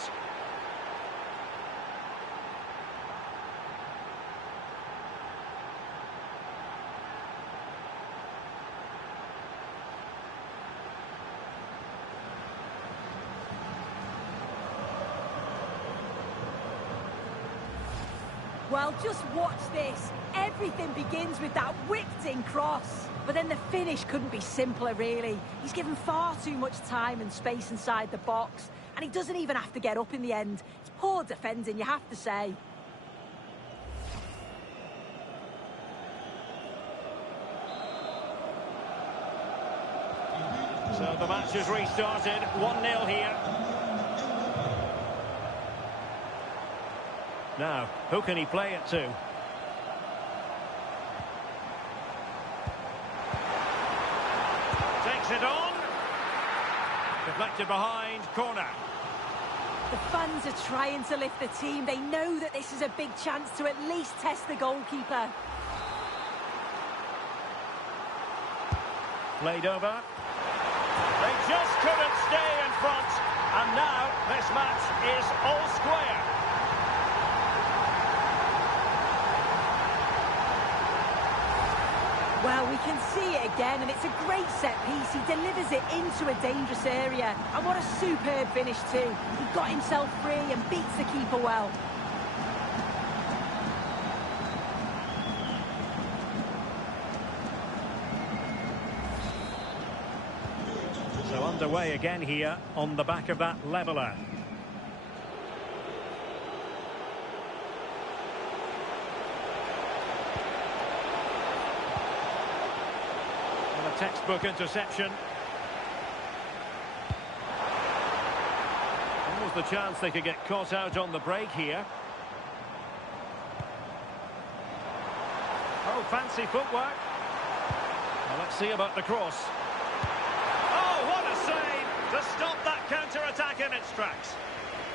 Well, just watch this. Everything begins with that whipped-in cross. But then the finish couldn't be simpler, really. He's given far too much time and space inside the box, and he doesn't even have to get up in the end. It's poor defending, you have to say. So the match has restarted. 1-0 here. Now, who can he play it to? Takes it on. Deflected behind, corner. The fans are trying to lift the team. They know that this is a big chance to at least test the goalkeeper. Played over. They just couldn't stay in front. And now this match is all square. Well, we can see it again, and it's a great set piece. He delivers it into a dangerous area. And what a superb finish too. He got himself free and beats the keeper well. underway again here on the back of that leveller. And a textbook interception. Almost the chance they could get caught out on the break here. Oh, fancy footwork. Well, let's see about the cross. Oh, what a save to stop that counter-attack in its tracks.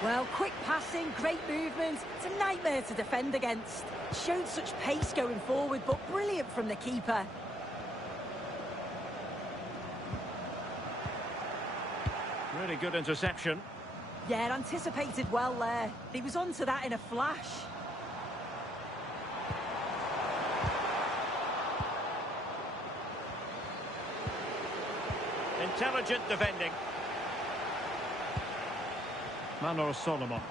Well, quick passing, great movement. It's a nightmare to defend against. Showed such pace going forward, but brilliant from the keeper. Really good interception. Yeah, anticipated well there. He was onto that in a flash. Intelligent defending. Manor Solomon.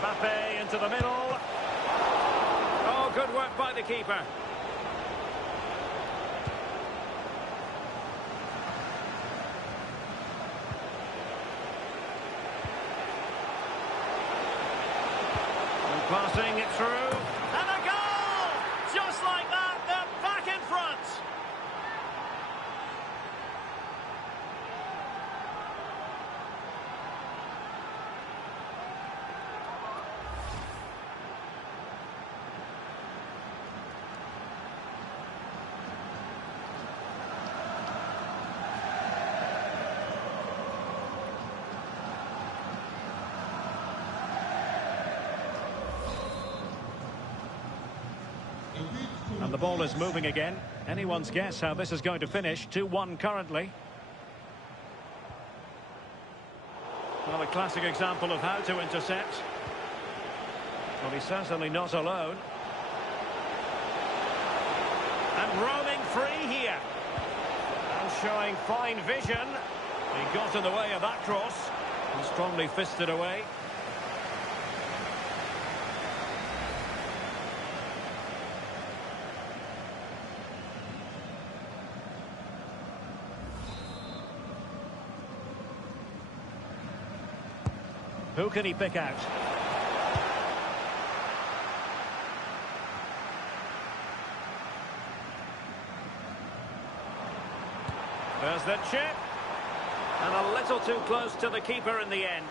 Mbappe into the middle. Oh, good work by the keeper. Passing it through, and a goal! Just like that, they're back in front. And the ball is moving again. Anyone's guess how this is going to finish. 2-1 currently. Well, a classic example of how to intercept. Well, he's certainly not alone. And roaming free here. And showing fine vision. He got in the way of that cross. And strongly fisted away. Who can he pick out? There's the chip. And a little too close to the keeper in the end.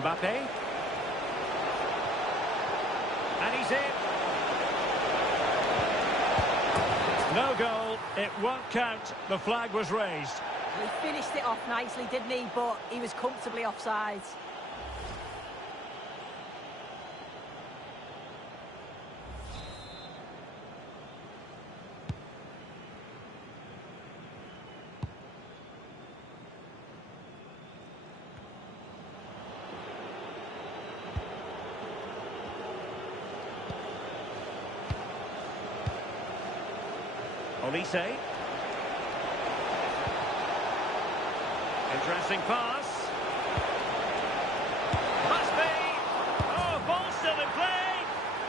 Mbappe. And he's in. No goal, it won't count. The flag was raised. He finished it off nicely, didn't he? But he was comfortably offside. Olise. Interesting pass. Must be. Oh, ball still in play.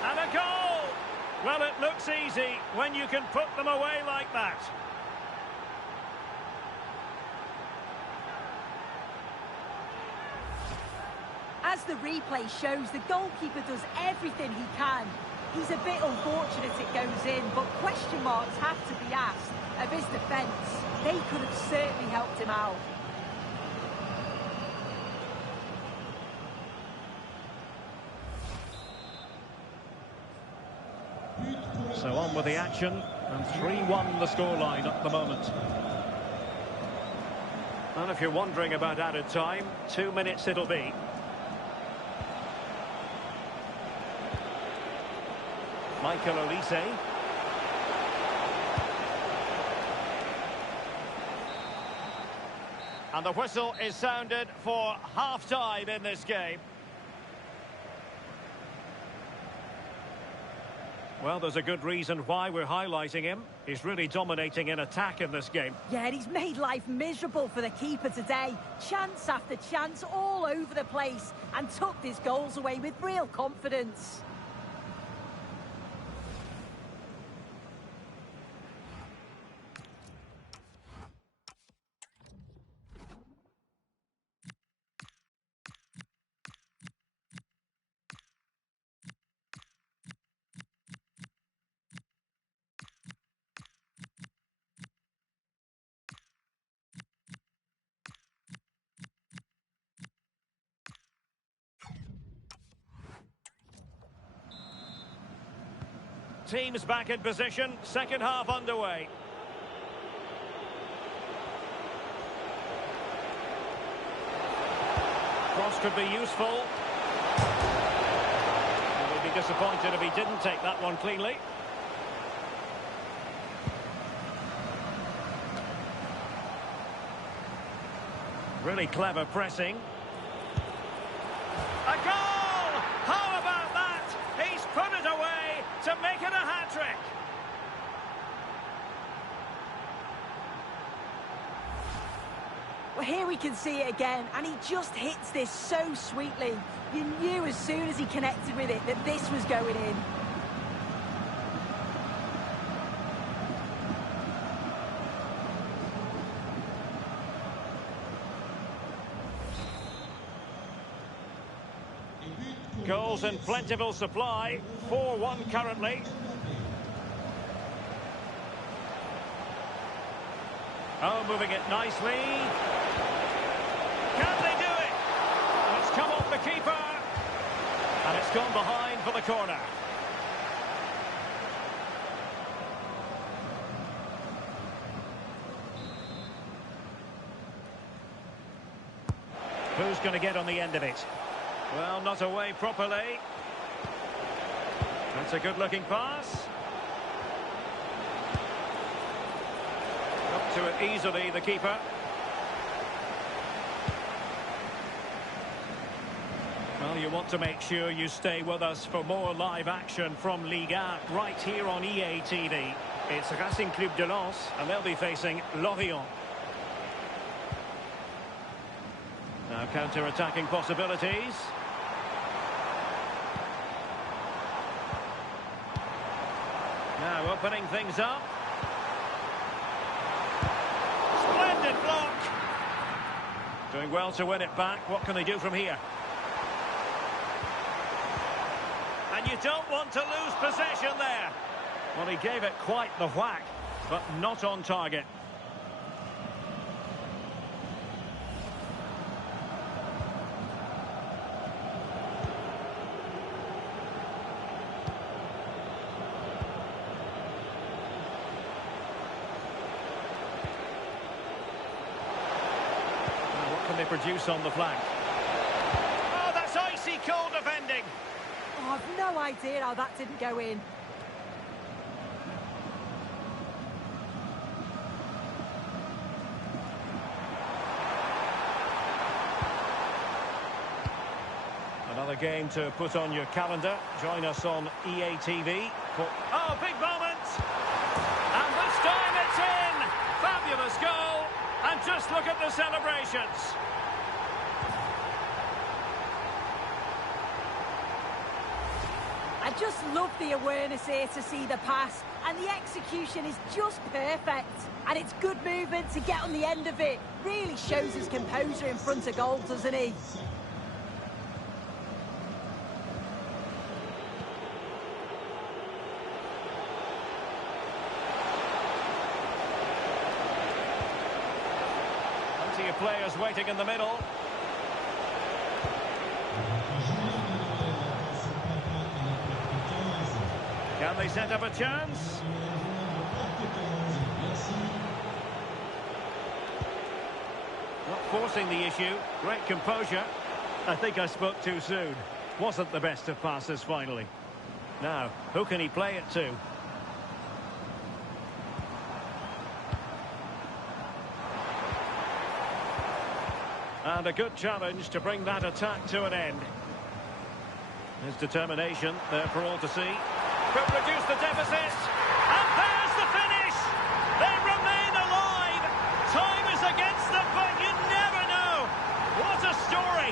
And a goal. Well, it looks easy when you can put them away like that. As the replay shows, the goalkeeper does everything he can. He's a bit unfortunate it goes in, but question marks have to be asked of his defence. They could have certainly helped him out. So on with the action, and 3-1 the scoreline at the moment. And if you're wondering about added time, 2 minutes it'll be. Michael Olise. And the whistle is sounded for half-time in this game. Well, there's a good reason why we're highlighting him. He's really dominating in attack in this game. Yeah, and he's made life miserable for the keeper today. Chance after chance all over the place, and tucked his goals away with real confidence. Teams back in position, second half underway. Cross could be useful. He would be disappointed if he didn't take that one cleanly. Really clever pressing. A goal! How about that? He's put it away to make it a hat-trick. Well, here we can see it again, and he just hits this so sweetly. You knew as soon as he connected with it that this was going in. Goals in plentiful supply. 4-1 currently. Oh, moving it nicely. Can they do it? It's come off the keeper. And it's gone behind for the corner. Who's going to get on the end of it? Well, not away properly. That's a good-looking pass. Up to it easily, the keeper. Well, you want to make sure you stay with us for more live action from Liga right here on EA TV. It's Racing Club de Lens, and they'll be facing Lorient. Now counter-attacking possibilities. Now opening things up. Splendid block. Doing well to win it back. What can they do from here? And you don't want to lose possession there. Well, he gave it quite the whack, but not on target. They produce on the flank. Oh, that's icy cold defending. Oh, I've no idea how that didn't go in. Another game to put on your calendar. Join us on EA TV. Oh, big moment! And this time it's in! Fabulous goal! And just look at the celebrations. I just love the awareness here to see the pass, and the execution is just perfect. And it's good movement to get on the end of it. Really shows his composure in front of goal, doesn't he? Plenty of players waiting in the middle. Can they set up a chance? Not forcing the issue. Great composure. I think I spoke too soon. Wasn't the best of passes finally. Now, who can he play it to? And a good challenge to bring that attack to an end. His determination there for all to see. could reduce the deficit. And there's the finish. They remain alive. Time is against them, but you never know. What a story.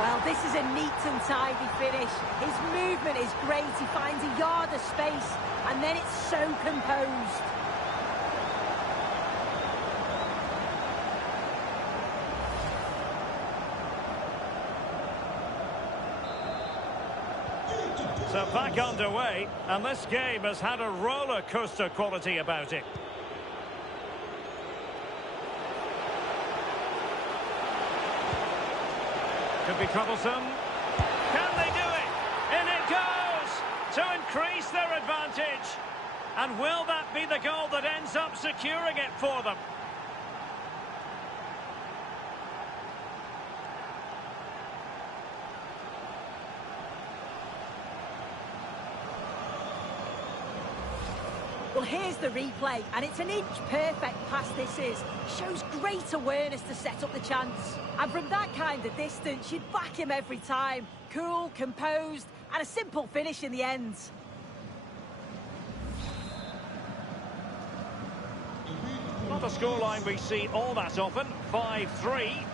Well, this is a neat and tidy finish. His movement is great. He finds a yard of space, and then it's so composed. So back underway, and this game has had a roller coaster quality about it. Could be troublesome. Can they do it? In it goes to increase their advantage. And will that be the goal that ends up securing it for them? Well, here's the replay, and it's an inch-perfect pass this is. Shows great awareness to set up the chance. And from that kind of distance, you'd back him every time. Cool, composed, and a simple finish in the end. Not a scoreline we see all that often. 5-3.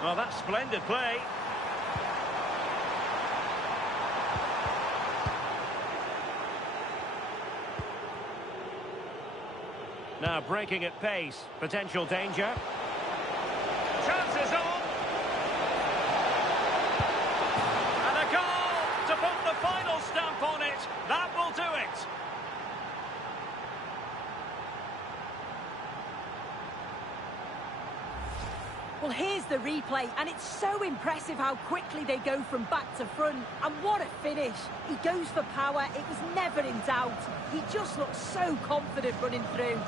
Well, that's splendid play. Now breaking at pace. Potential danger. Chances on. And a goal to put the final stamp on it. That will do it. Well, here's the replay, and it's so impressive how quickly they go from back to front. And what a finish. He goes for power. It was never in doubt. He just looks so confident running through.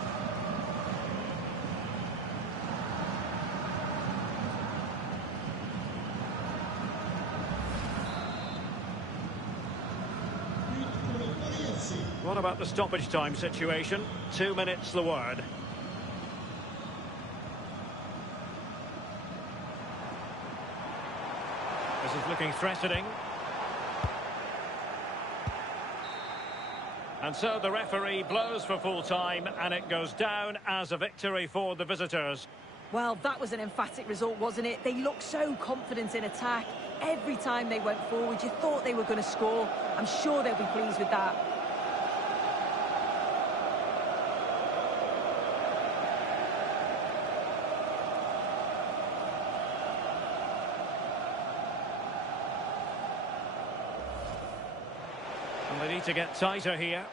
What about the stoppage time situation? 2 minutes the word. This is looking threatening. And so the referee blows for full time, and it goes down as a victory for the visitors. Well, that was an emphatic result, wasn't it? They looked so confident in attack. Every time they went forward, you thought they were going to score. I'm sure they'll be pleased with that. And they need to get tighter here.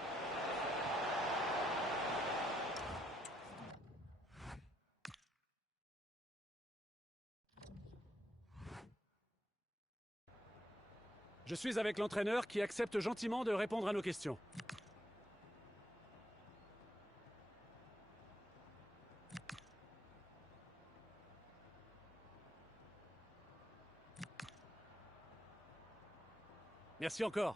Je suis avec l'entraîneur qui accepte gentiment de répondre à nos questions. Merci encore.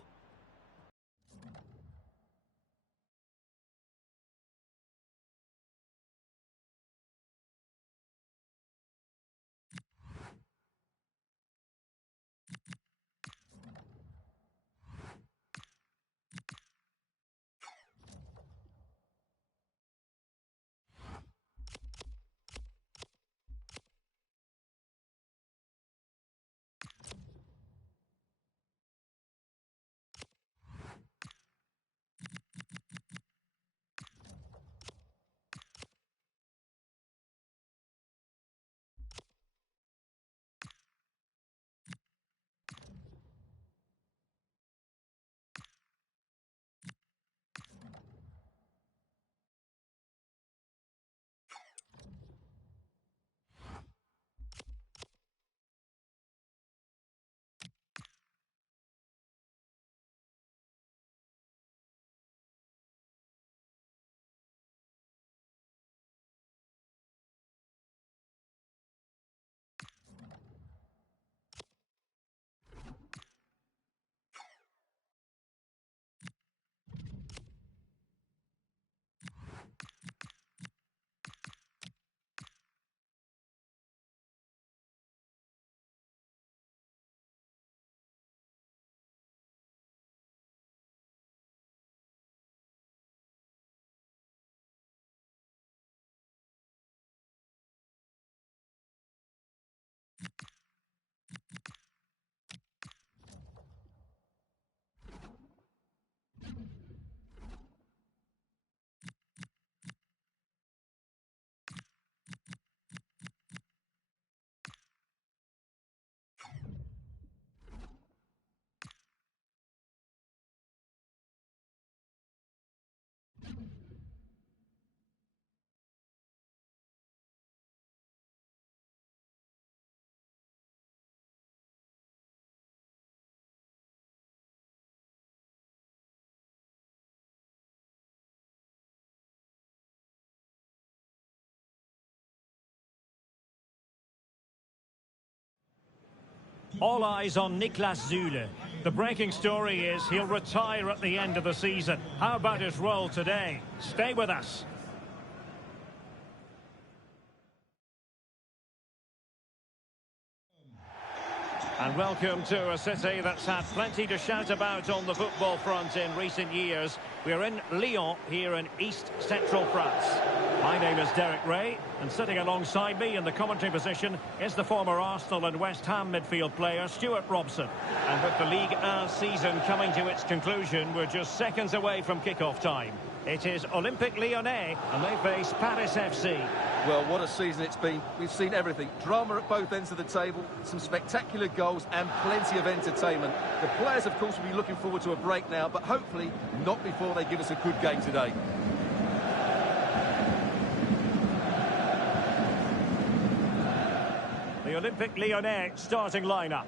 All eyes on Niklas Süle. The breaking story is he'll retire at the end of the season. How about his role today? Stay with us. And welcome to a city that's had plenty to shout about on the football front in recent years. We're in Lyon, here in East Central France. My name is Derek Ray, and sitting alongside me in the commentary position is the former Arsenal and West Ham midfield player, Stuart Robson. And with the Ligue 1 season coming to its conclusion, we're just seconds away from kick-off time. It is Olympique Lyonnais, and they face Paris FC. Well, what a season it's been. We've seen everything. Drama at both ends of the table, some spectacular goals and plenty of entertainment. The players, of course, will be looking forward to a break now, but hopefully not before they give us a good game today. The Olympique Lyonnais starting lineup.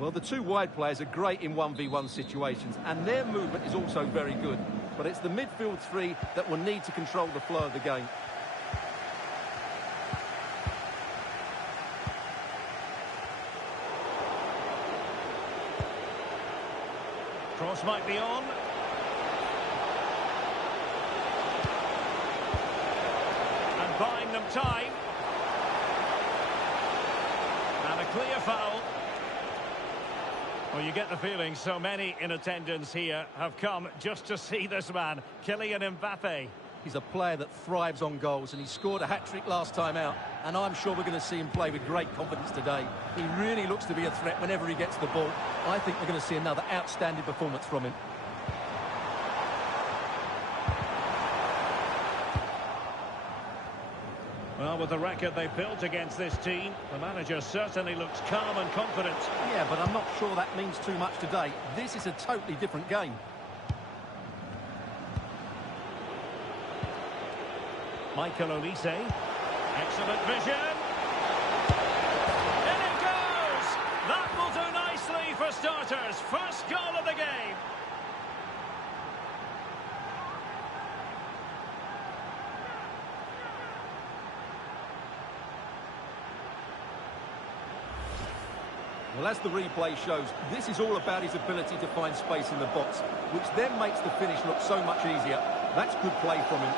Well, the two wide players are great in 1v1 situations, and their movement is also very good. But it's the midfield three that will need to control the flow of the game. Cross might be on. And buying them time. And a clear foul. Well, you get the feeling so many in attendance here have come just to see this man, Kylian Mbappe. He's a player that thrives on goals, and he scored a hat-trick last time out, and I'm sure we're going to see him play with great confidence today. He really looks to be a threat whenever he gets the ball. I think we're going to see another outstanding performance from him. Well, with the record they've built against this team, the manager certainly looks calm and confident. Yeah, but I'm not sure that means too much today. This is a totally different game. Michael Olise. Excellent vision. In it goes! That will do nicely for starters. First goal of the game. Well, as the replay shows, this is all about his ability to find space in the box, which then makes the finish look so much easier. That's good play from him.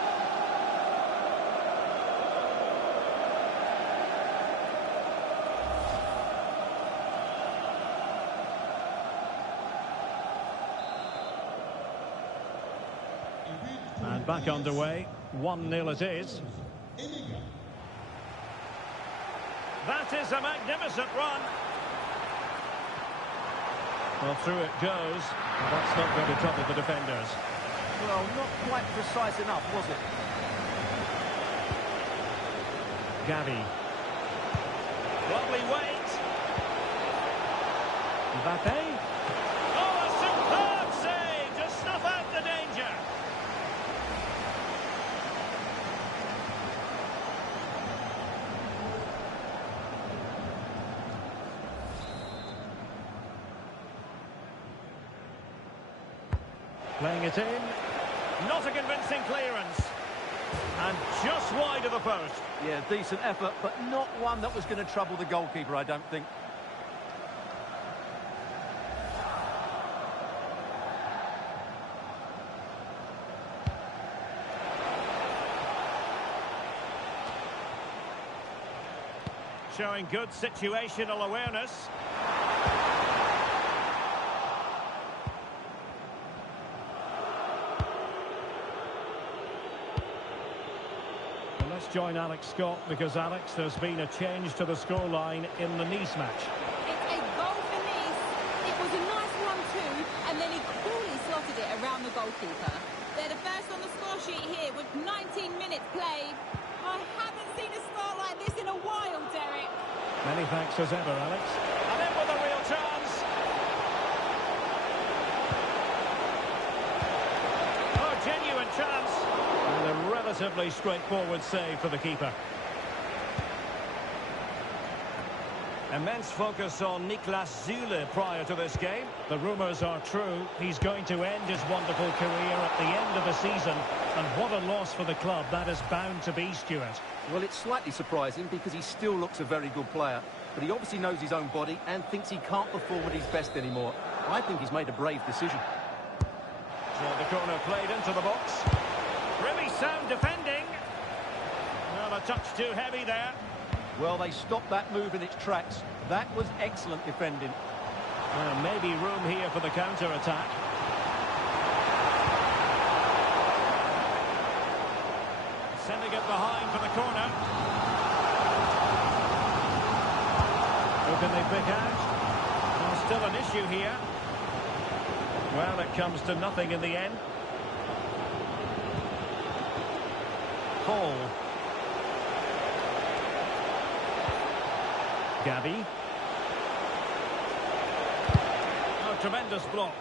And back underway. 1-0 it is. That is a magnificent run. Well, through it goes. That's not going to trouble the defenders. Well, not quite precise enough, was it? Gavi. Lovely weight. Mbappe. Oh, a superb save to snuff out the danger. Playing it in. Not a convincing clearance. And just wide of the post. Yeah, decent effort, but not one that was going to trouble the goalkeeper, I don't think. Showing good situational awareness. Let's join Alex Scott, because, Alex, there's been a change to the scoreline in the Nice match. It's a goal for Nice. It was a nice one too, and then he coolly slotted it around the goalkeeper. They're the first on the score sheet here with 19 minutes played. I haven't seen a start like this in a while, Derek. Many thanks as ever, Alex. And in with a real chance. Oh, genuine chance. And a relatively straightforward save for the keeper. Immense focus on Niklas Süle prior to this game. The rumours are true. He's going to end his wonderful career at the end of the season. And what a loss for the club that is bound to be, Stuart. Well, it's slightly surprising because he still looks a very good player. but he obviously knows his own body and thinks he can't perform at his best anymore. I think he's made a brave decision. So the corner played into the box. Really sound defending. Well, a touch too heavy there. Well, they stopped that move in its tracks. That was excellent defending. Maybe room here for the counter-attack. Sending it behind for the corner. Who can they pick out? Well, still an issue here. Well, it comes to nothing in the end. Hall. Gabby. Oh, tremendous block.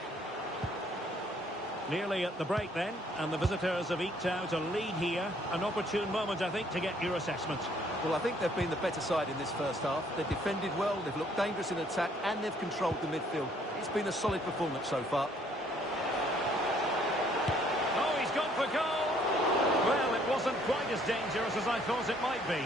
Nearly at the break then, and the visitors have eked out a lead here. An opportune moment, I think, to get your assessment. Well, I think they've been the better side in this first half. They've defended well, they've looked dangerous in attack, and they've controlled the midfield. It's been a solid performance so far. Oh, he's gone for goal. Well, it wasn't quite as dangerous as I thought it might be.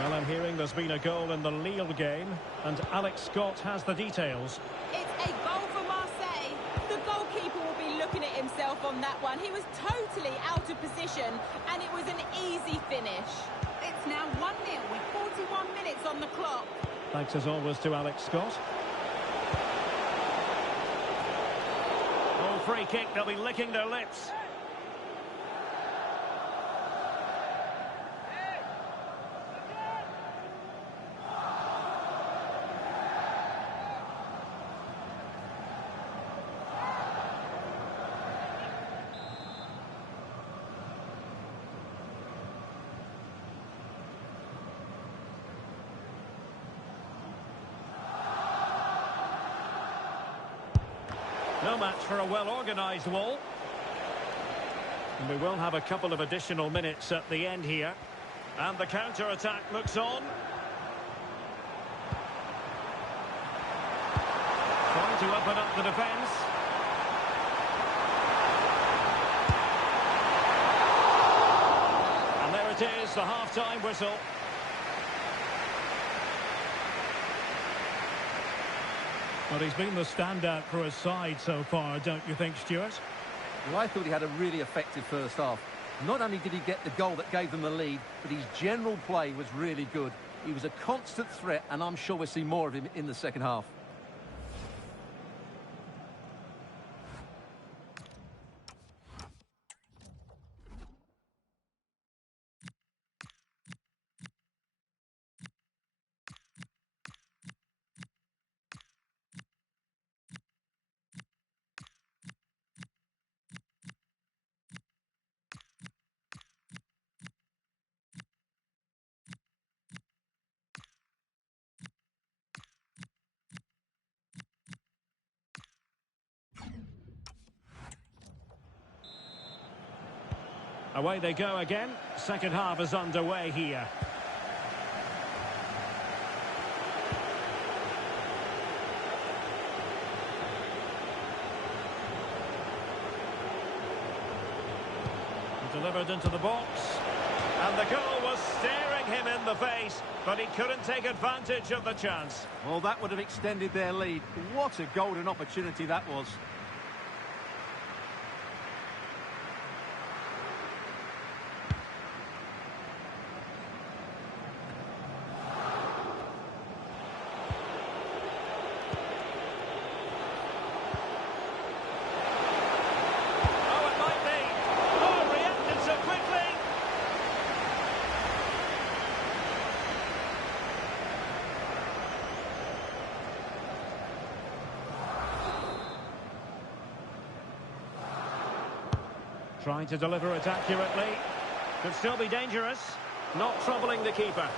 Well, I'm hearing there's been a goal in the Lille game, and Alex Scott has the details. It's a goal for Marseille. The goalkeeper will be looking at himself on that one. He was totally out of position, and it was an easy finish. It's now 1-0 with 41 minutes on the clock. Thanks as always to Alex Scott. Oh, free kick, they'll be licking their lips. No match for a well-organised wall. And we will have a couple of additional minutes at the end here. And the counter-attack looks on. Trying to open up the defence. And there it is, the half-time whistle. Well, he's been the standout for his side so far, don't you think, Stuart? Well, I thought he had a really effective first half. Not only did he get the goal that gave them the lead, but his general play was really good. He was a constant threat, and I'm sure we'll see more of him in the second half. Away they go again. Second half is underway here. Delivered into the box. And the goal was staring him in the face, but he couldn't take advantage of the chance. Well, that would have extended their lead. What a golden opportunity that was. Trying to deliver it accurately. Could still be dangerous. Not troubling the keeper.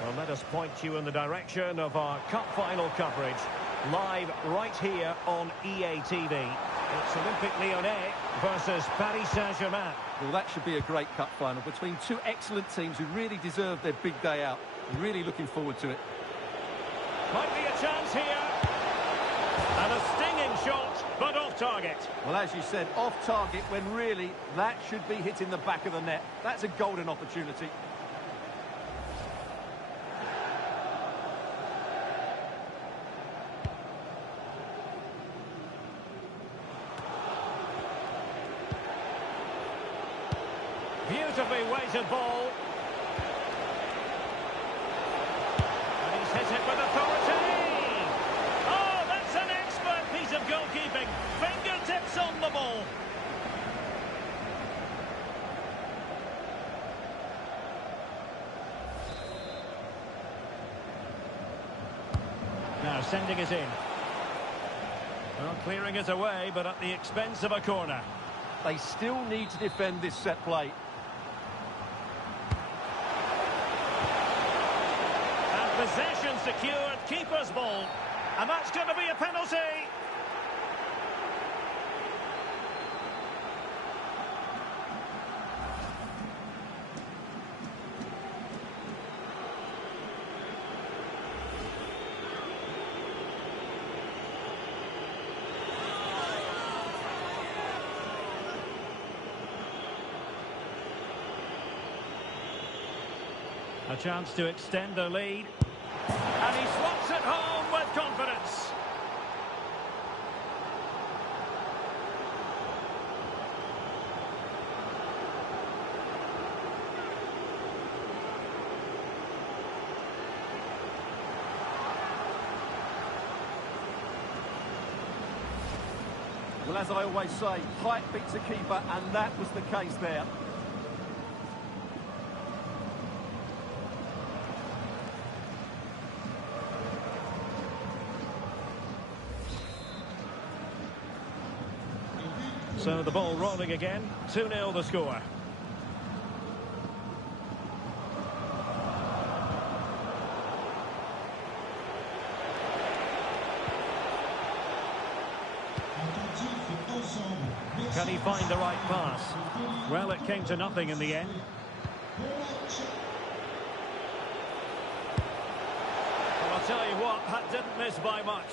Well, let us point you in the direction of our cup final coverage. Live right here on EA TV. It's Olympique Lyonnais versus Paris Saint-Germain. Well, that should be a great cup final between two excellent teams who really deserve their big day out. Really looking forward to it. Might be a chance here. And a stinging shot, but off target. Well, as you said, off target when really that should be hitting the back of the net. That's a golden opportunity. Beautifully weighted ball. And he's hit it with authority. Oh, that's an expert piece of goalkeeping. Fingertips on the ball. Now sending it in. Well, clearing it away, but at the expense of a corner. They still need to defend this set play. Possession secured, keeper's ball. And that's going to be a penalty. A chance to extend their lead. And he slots it home with confidence. Well, as I always say, height beats a keeper, and that was the case there. So the ball rolling again, 2-0 the score. Can he find the right pass? Well, it came to nothing in the end. Well, I'll tell you what, that didn't miss by much.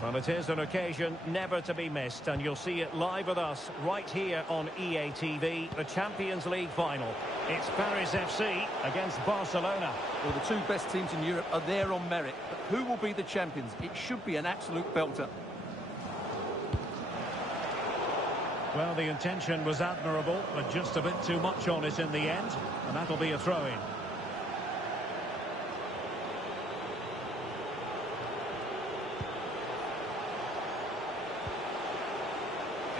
Well, it is an occasion never to be missed, and you'll see it live with us right here on EA TV, the Champions League final. It's Paris FC against Barcelona. Well, the two best teams in Europe are there on merit, but who will be the champions? It should be an absolute belter. Well, the intention was admirable, but just a bit too much on it in the end, and that'll be a throw-in.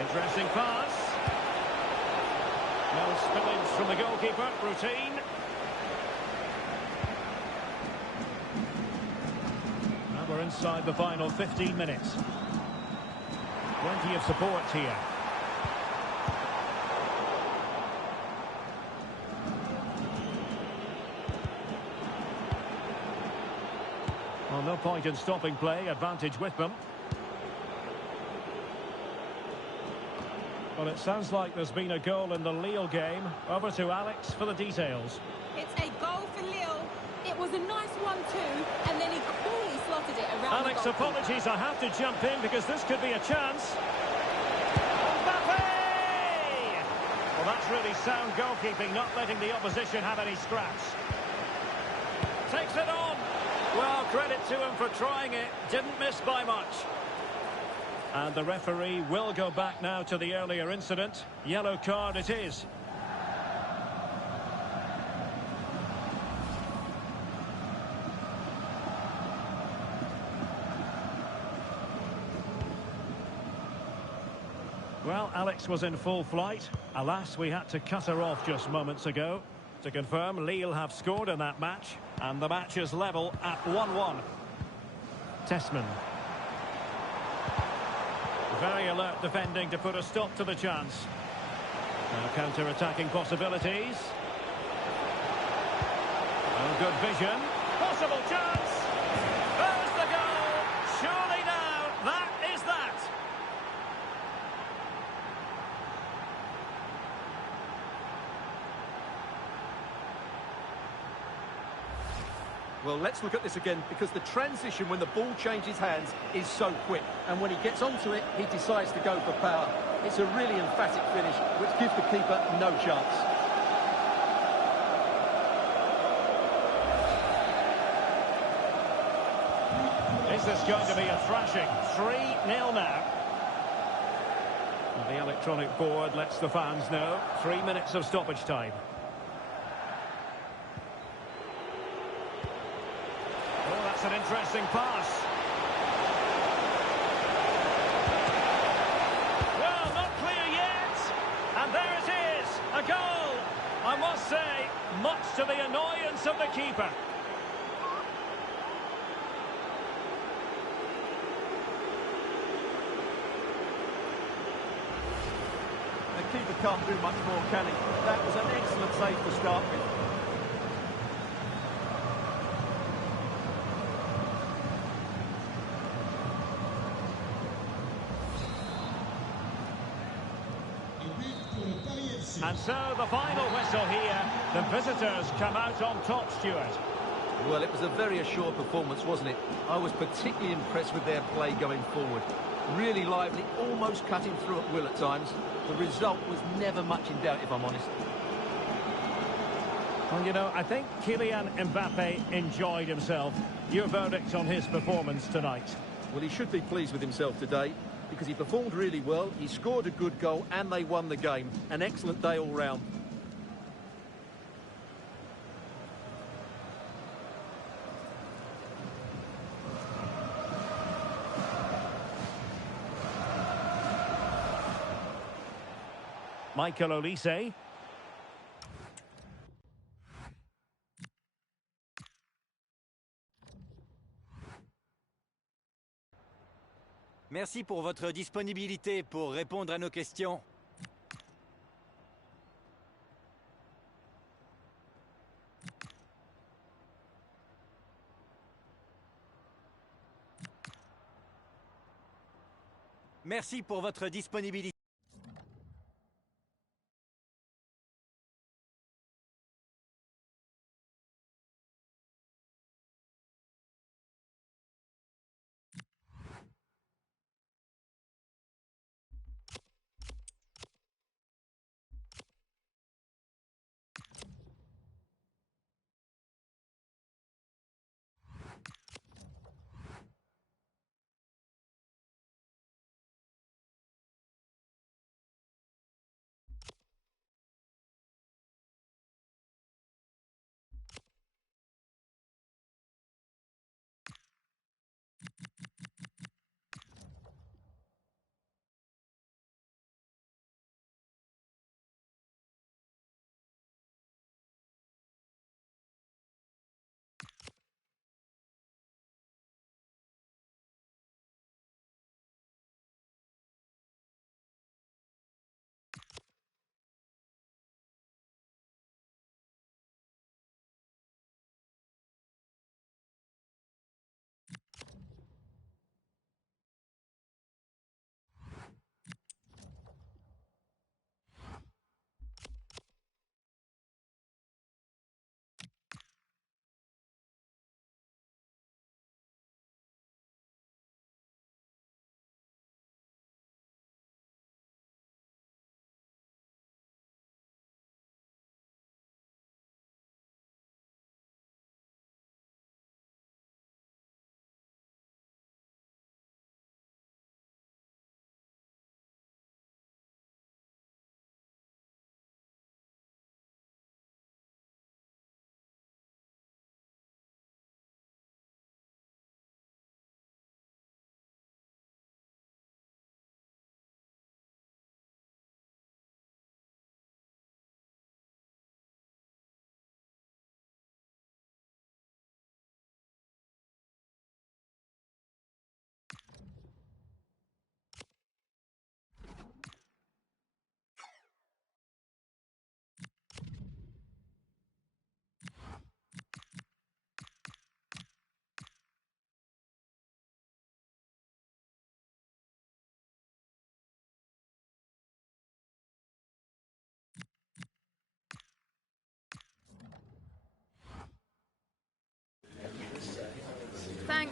Interesting pass. No spillage from the goalkeeper. Routine. And we're inside the final 15 minutes. Plenty of support here. Well, no point in stopping play. Advantage with them. Well, it sounds like there's been a goal in the Lille game. Over to Alex for the details. It's a goal for Lille. It was a nice 1-2, and then he coolly slotted it around Alex, the goal. apologies, I have to jump in because this could be a chance. Mbappe! Well, that's really sound goalkeeping, not letting the opposition have any scraps. Takes it on. Well, credit to him for trying it. Didn't miss by much. And the referee will go back now to the earlier incident. Yellow card it is. Well, Alex was in full flight. Alas, we had to cut her off just moments ago. To confirm, Lille have scored in that match. And the match is level at 1-1. Tessman. Very alert defending to put a stop to the chance. Now counter-attacking possibilities. Oh, good vision. Possible chance. There's the goal. Surely now that Well, let's look at this again, because the transition when the ball changes hands is so quick. And when he gets onto it, he decides to go for power. It's a really emphatic finish, which gives the keeper no chance. Is this going to be a thrashing? 3-0 now. The electronic board lets the fans know. 3 minutes of stoppage time. Oh, that's an interesting pass. Well, not clear yet. And there it is, a goal. I must say, much to the annoyance of the keeper. The keeper can't do much more, can he? That was an excellent save to start with. And so the final whistle here. The visitors come out on top, Stuart. Well, it was a very assured performance, wasn't it? I was particularly impressed with their play going forward. Really lively, almost cutting through at will at times. The result was never much in doubt, if I'm honest. Well, you know, I think Kylian Mbappe enjoyed himself. Your verdict on his performance tonight? Well, he should be pleased with himself today, because he performed really well, he scored a good goal, and they won the game. An excellent day all round. Michael Olise. Merci pour votre disponibilité pour répondre à nos questions. Merci pour votre disponibilité.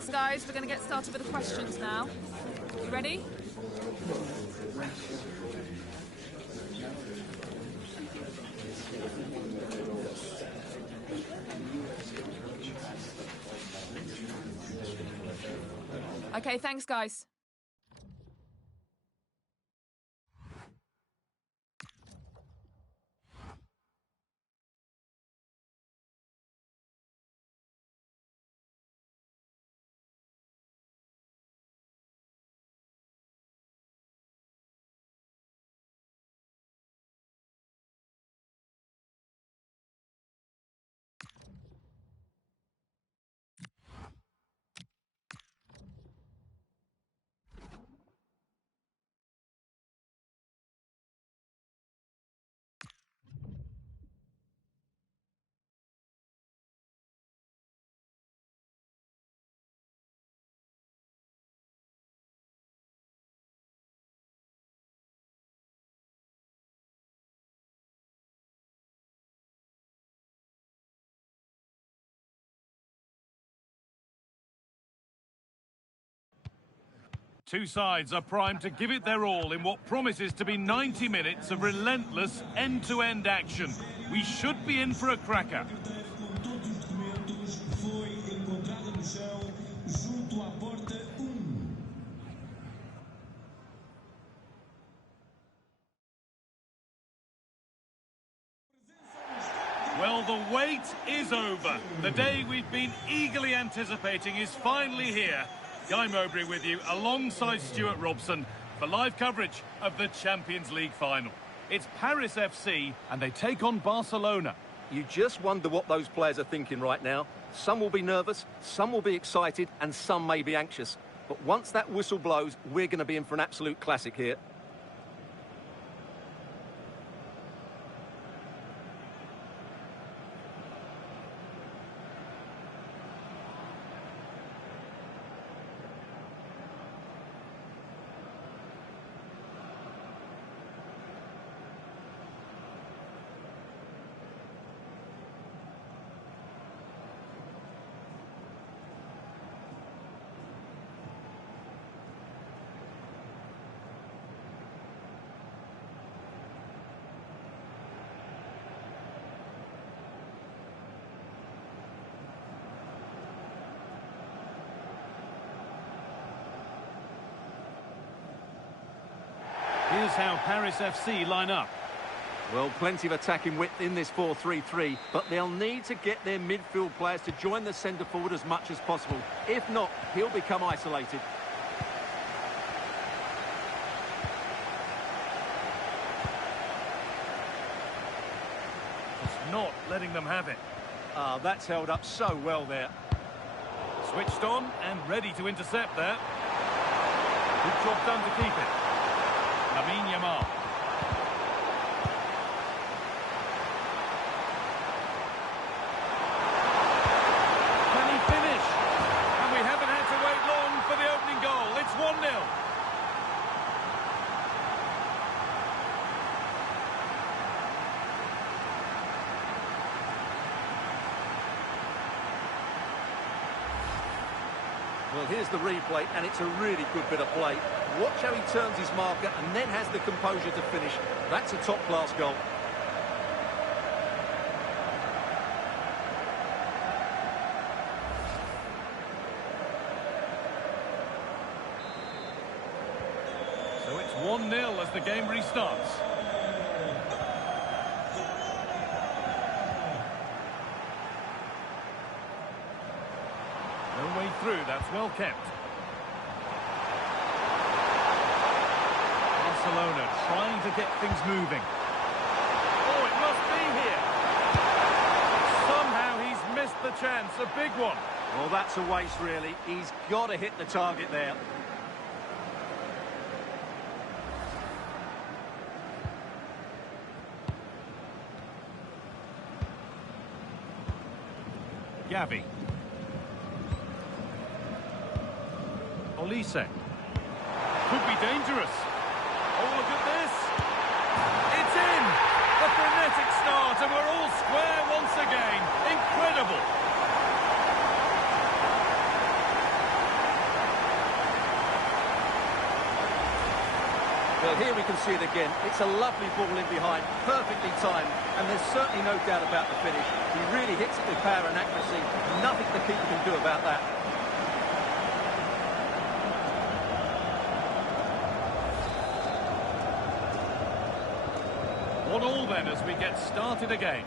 Thanks, guys. We're going to get started with the questions now. You ready? Okay, thanks, guys. Two sides are primed to give it their all in what promises to be 90 minutes of relentless end-to-end action. We should be in for a cracker. Well, the wait is over. The day we've been eagerly anticipating is finally here. Guy Mowbray with you, alongside Stuart Robson, for live coverage of the Champions League final. It's Paris FC, and they take on Barcelona. You just wonder what those players are thinking right now. Some will be nervous, some will be excited, and some may be anxious. But once that whistle blows, we're going to be in for an absolute classic here. Here's how Paris FC line up. Well, plenty of attacking width in this 4-3-3, but they'll need to get their midfield players to join the centre forward as much as possible. If not, he'll become isolated. Just not letting them have it. Ah, that's held up so well there. Switched on and ready to intercept there. Good job done to keep it. Lamine Yamal. Can he finish? And we haven't had to wait long for the opening goal. It's 1-0. Well, here's the replay, and it's a really good bit of play. Watch how he turns his marker and then has the composure to finish. That's a top-class goal. So it's 1-0 as the game restarts. No way through, that's well kept. Barcelona trying to get things moving. Oh, it must be here. Somehow he's missed the chance, a big one. Well, that's a waste, really. He's got to hit the target there. Gavi. Olise. Could be dangerous. Oh, look at this. It's in. The frenetic start, and we're all square once again. Incredible. Well, here we can see it again. It's a lovely ball in behind, perfectly timed, and there's certainly no doubt about the finish. He really hits it with power and accuracy. Nothing the keeper can do about that. What all then as we get started again?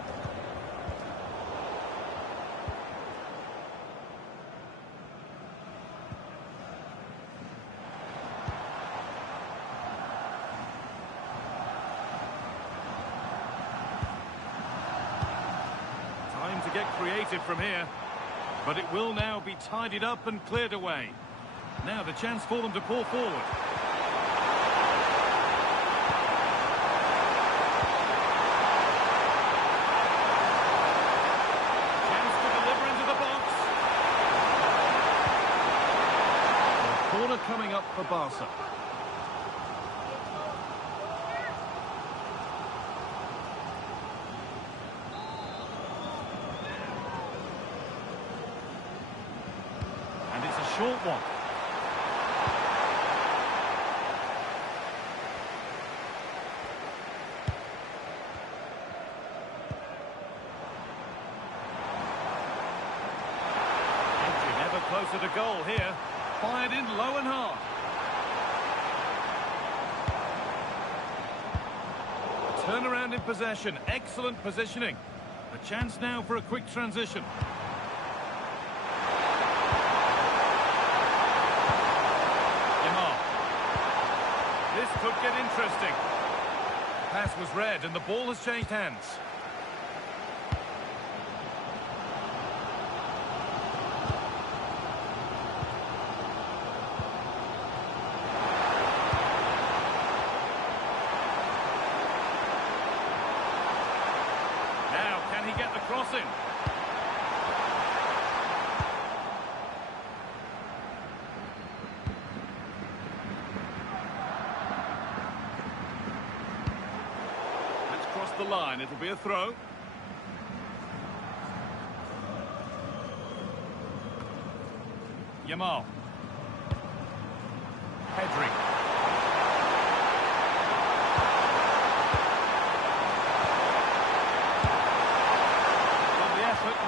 Time to get creative from here, but it will now be tidied up and cleared away. Now the chance for them to pour forward. Coming up for Barca. And it's a short one. Entry never closer to goal here. Fired in low and hard. Turnaround in possession. Excellent positioning. A chance now for a quick transition. Yamal. This could get interesting. Pass was read and the ball has changed hands. Get the cross in. That's crossed the line. It'll be a throw. Yamal. Pedri.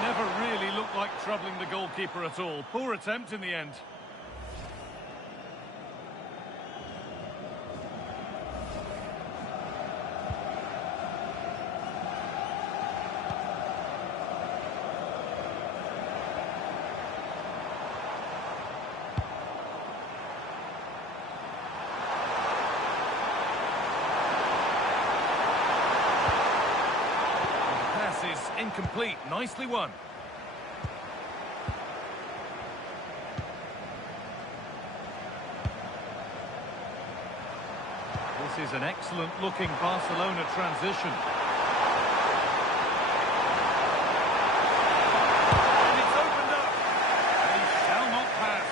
Never really looked like troubling the goalkeeper at all. Poor attempt in the end. Incomplete. Nicely won. This is an excellent looking Barcelona transition. And it's opened up. And he shall not pass.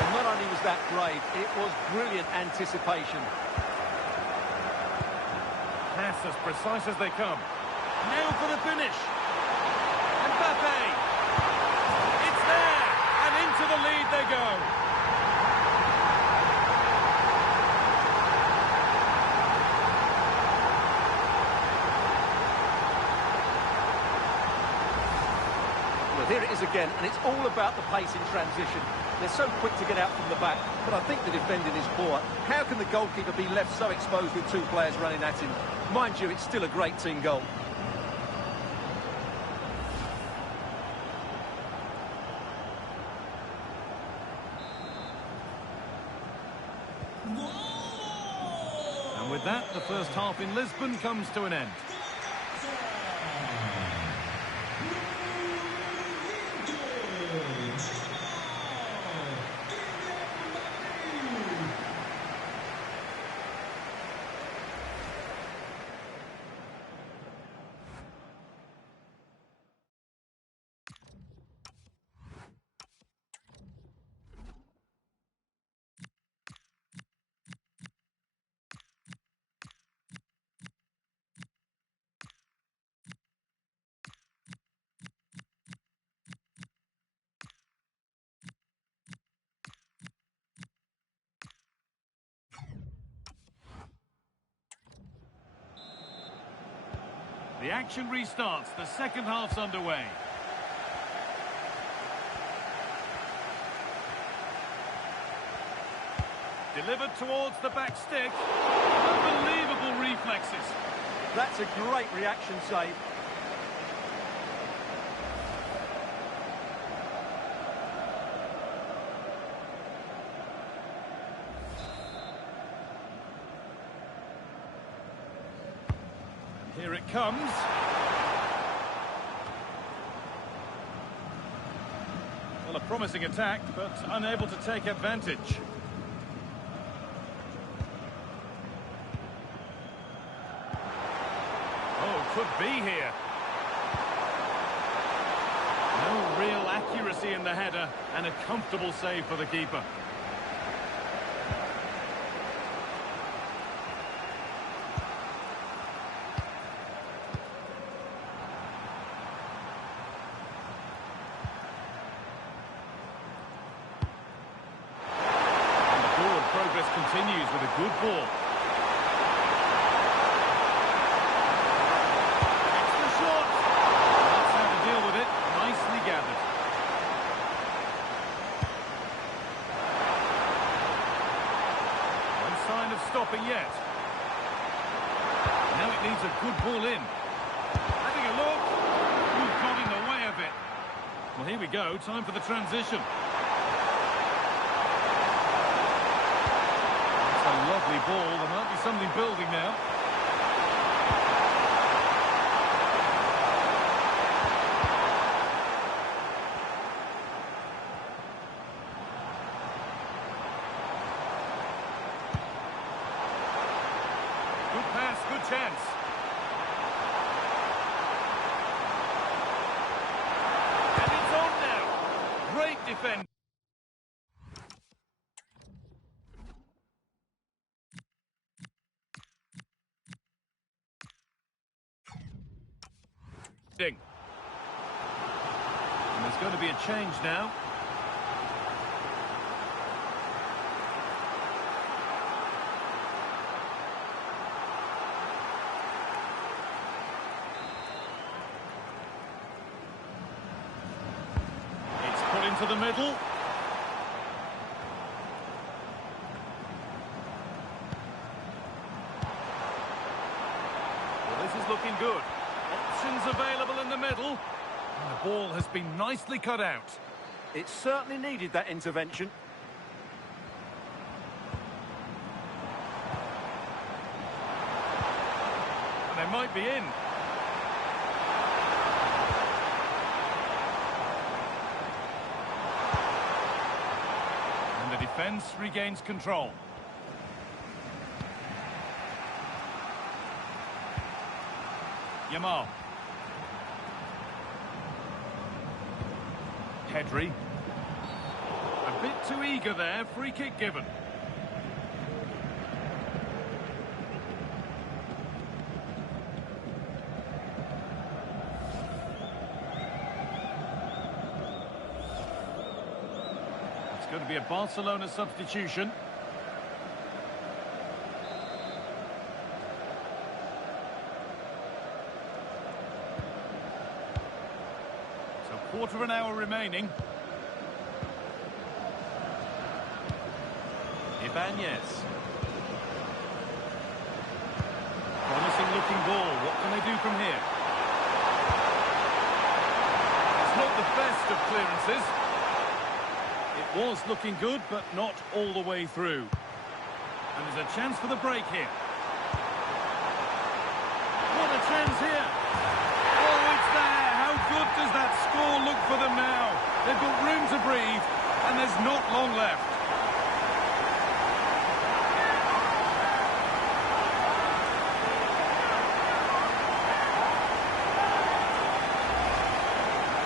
Well, not only was that great, it was brilliant anticipation. Pass as precise as they come. Now for the finish. Mbappe. It's there. And into the lead they go. Well, here it is again, and it's all about the pace in transition. They're so quick to get out from the back, but I think the defending is poor. How can the goalkeeper be left so exposed with two players running at him? Mind you, it's still a great team goal. And with that, the first half in Lisbon comes to an end. The action restarts. The second half's underway. Delivered towards the back stick. Unbelievable reflexes. That's a great reaction save. And here it comes. Well, a promising attack, but unable to take advantage. Could be here. No real accuracy in the header, and a comfortable save for the keeper. And the forward progress continues with a good ball. Stopping yet. Now it needs a good ball in. Having a look. Ooh, got in the way of it. Well, here we go. Time for the transition. It's a lovely ball. There might be something building now. Good chance. And it's on now. Great defend. And there's going to be a change now. Into the middle. Well, this is looking good. Options available in the middle. And the ball has been nicely cut out. It certainly needed that intervention. And they might be in. The defence regains control. Yamal. Pedri. A bit too eager there. Free kick given. Going to be a Barcelona substitution. So quarter of an hour remaining. Ibanez. Promising looking ball. What can they do from here? It's not the best of clearances. It was looking good, but not all the way through. And there's a chance for the break here. What a chance here. Oh, it's there. How good does that score look for them now? They've got room to breathe, and there's not long left.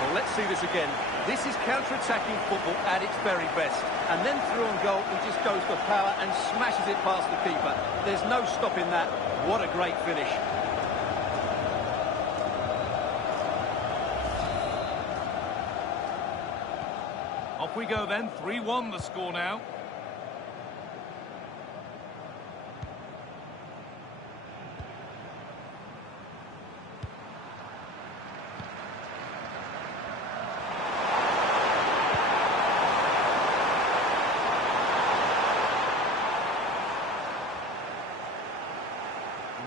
Well, let's see this again. This is counter-attacking football at its very best. And then through on goal, he just goes for power and smashes it past the keeper. There's no stopping that. What a great finish. Off we go then. 3-1 the score now.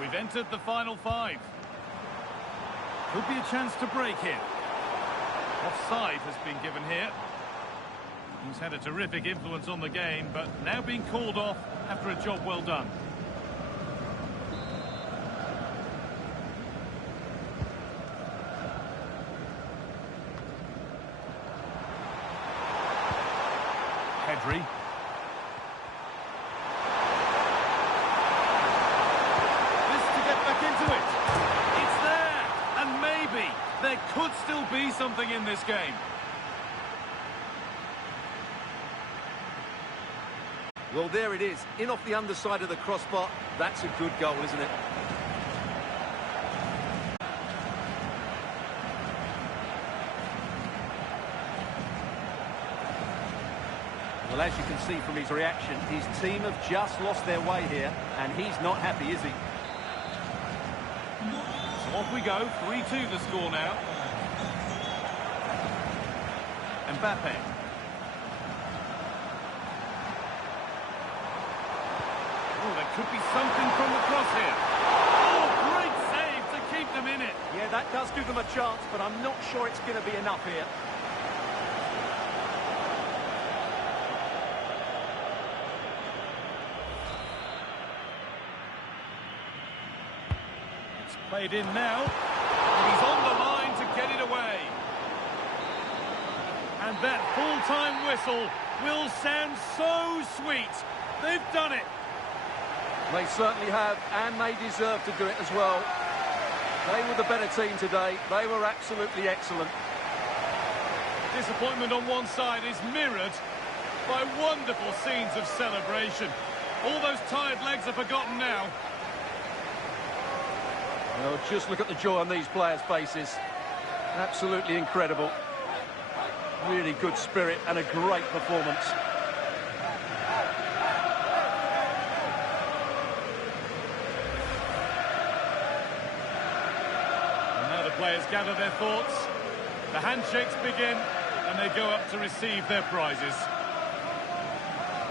we've entered the final 5. Could be a chance to break here. Offside has been given here. He's had a terrific influence on the game, but now being called off after a job well done. Pedri. This to get back into it. It's there, and maybe there could still be something in this game. Well, there it is, in off the underside of the crossbar. That's a good goal, isn't it? Well, as you can see from his reaction, his team have just lost their way here, and he's not happy, is he? So off we go, 3-2 the score now. Mbappe. Oh, there could be something from the cross here. Oh, great save to keep them in it. Yeah, that does give them a chance, but I'm not sure it's going to be enough here. It's played in now, and he's on the line to get it away. And that full-time whistle will sound so sweet. They've done it. They certainly have, and they deserve to do it as well. They were the better team today. They were absolutely excellent. Disappointment on one side is mirrored by wonderful scenes of celebration. All those tired legs are forgotten now. Well, just look at the joy on these players' faces. Absolutely incredible. Really good spirit and a great performance. Players gather their thoughts, the handshakes begin, and they go up to receive their prizes.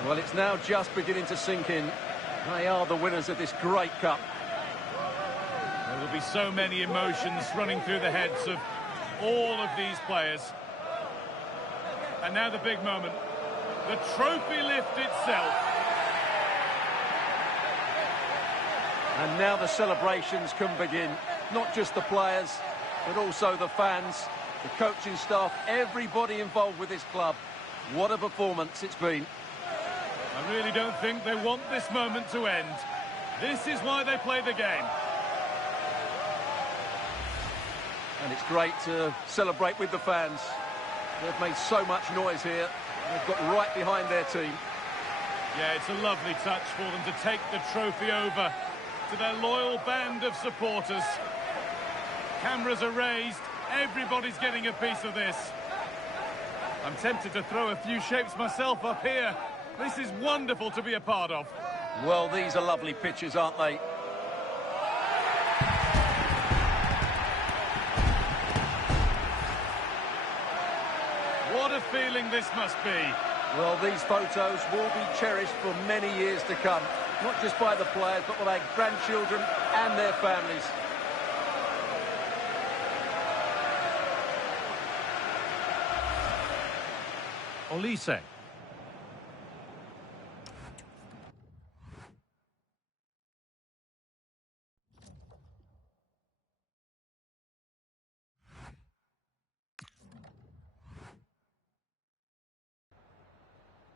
Well, it's now just beginning to sink in. They are the winners of this great cup. There will be so many emotions running through the heads of all of these players. And now the big moment, the trophy lift itself. And now the celebrations can begin. Not just the players, but also the fans, the coaching staff, everybody involved with this club. What a performance it's been. I really don't think they want this moment to end. This is why they play the game. And it's great to celebrate with the fans. They've made so much noise here. They've got right behind their team. Yeah, it's a lovely touch for them to take the trophy over to their loyal band of supporters. Cameras are raised. Everybody's getting a piece of this. I'm tempted to throw a few shapes myself up here. This is wonderful to be a part of. Well, these are lovely pictures, aren't they? What a feeling this must be. Well, these photos will be cherished for many years to come. Not just by the players, but by their grandchildren and their families. Olise.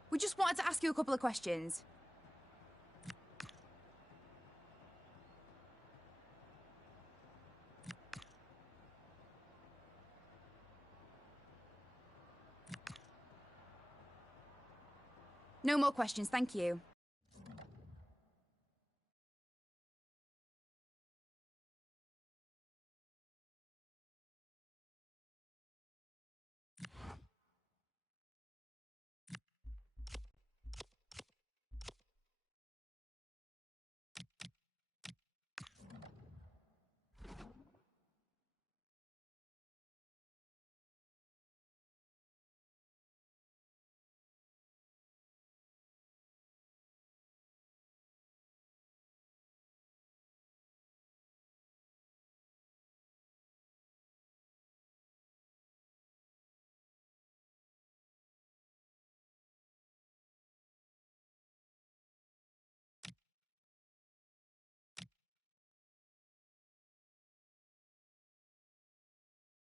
We just wanted to ask you a couple of questions. No more questions, thank you.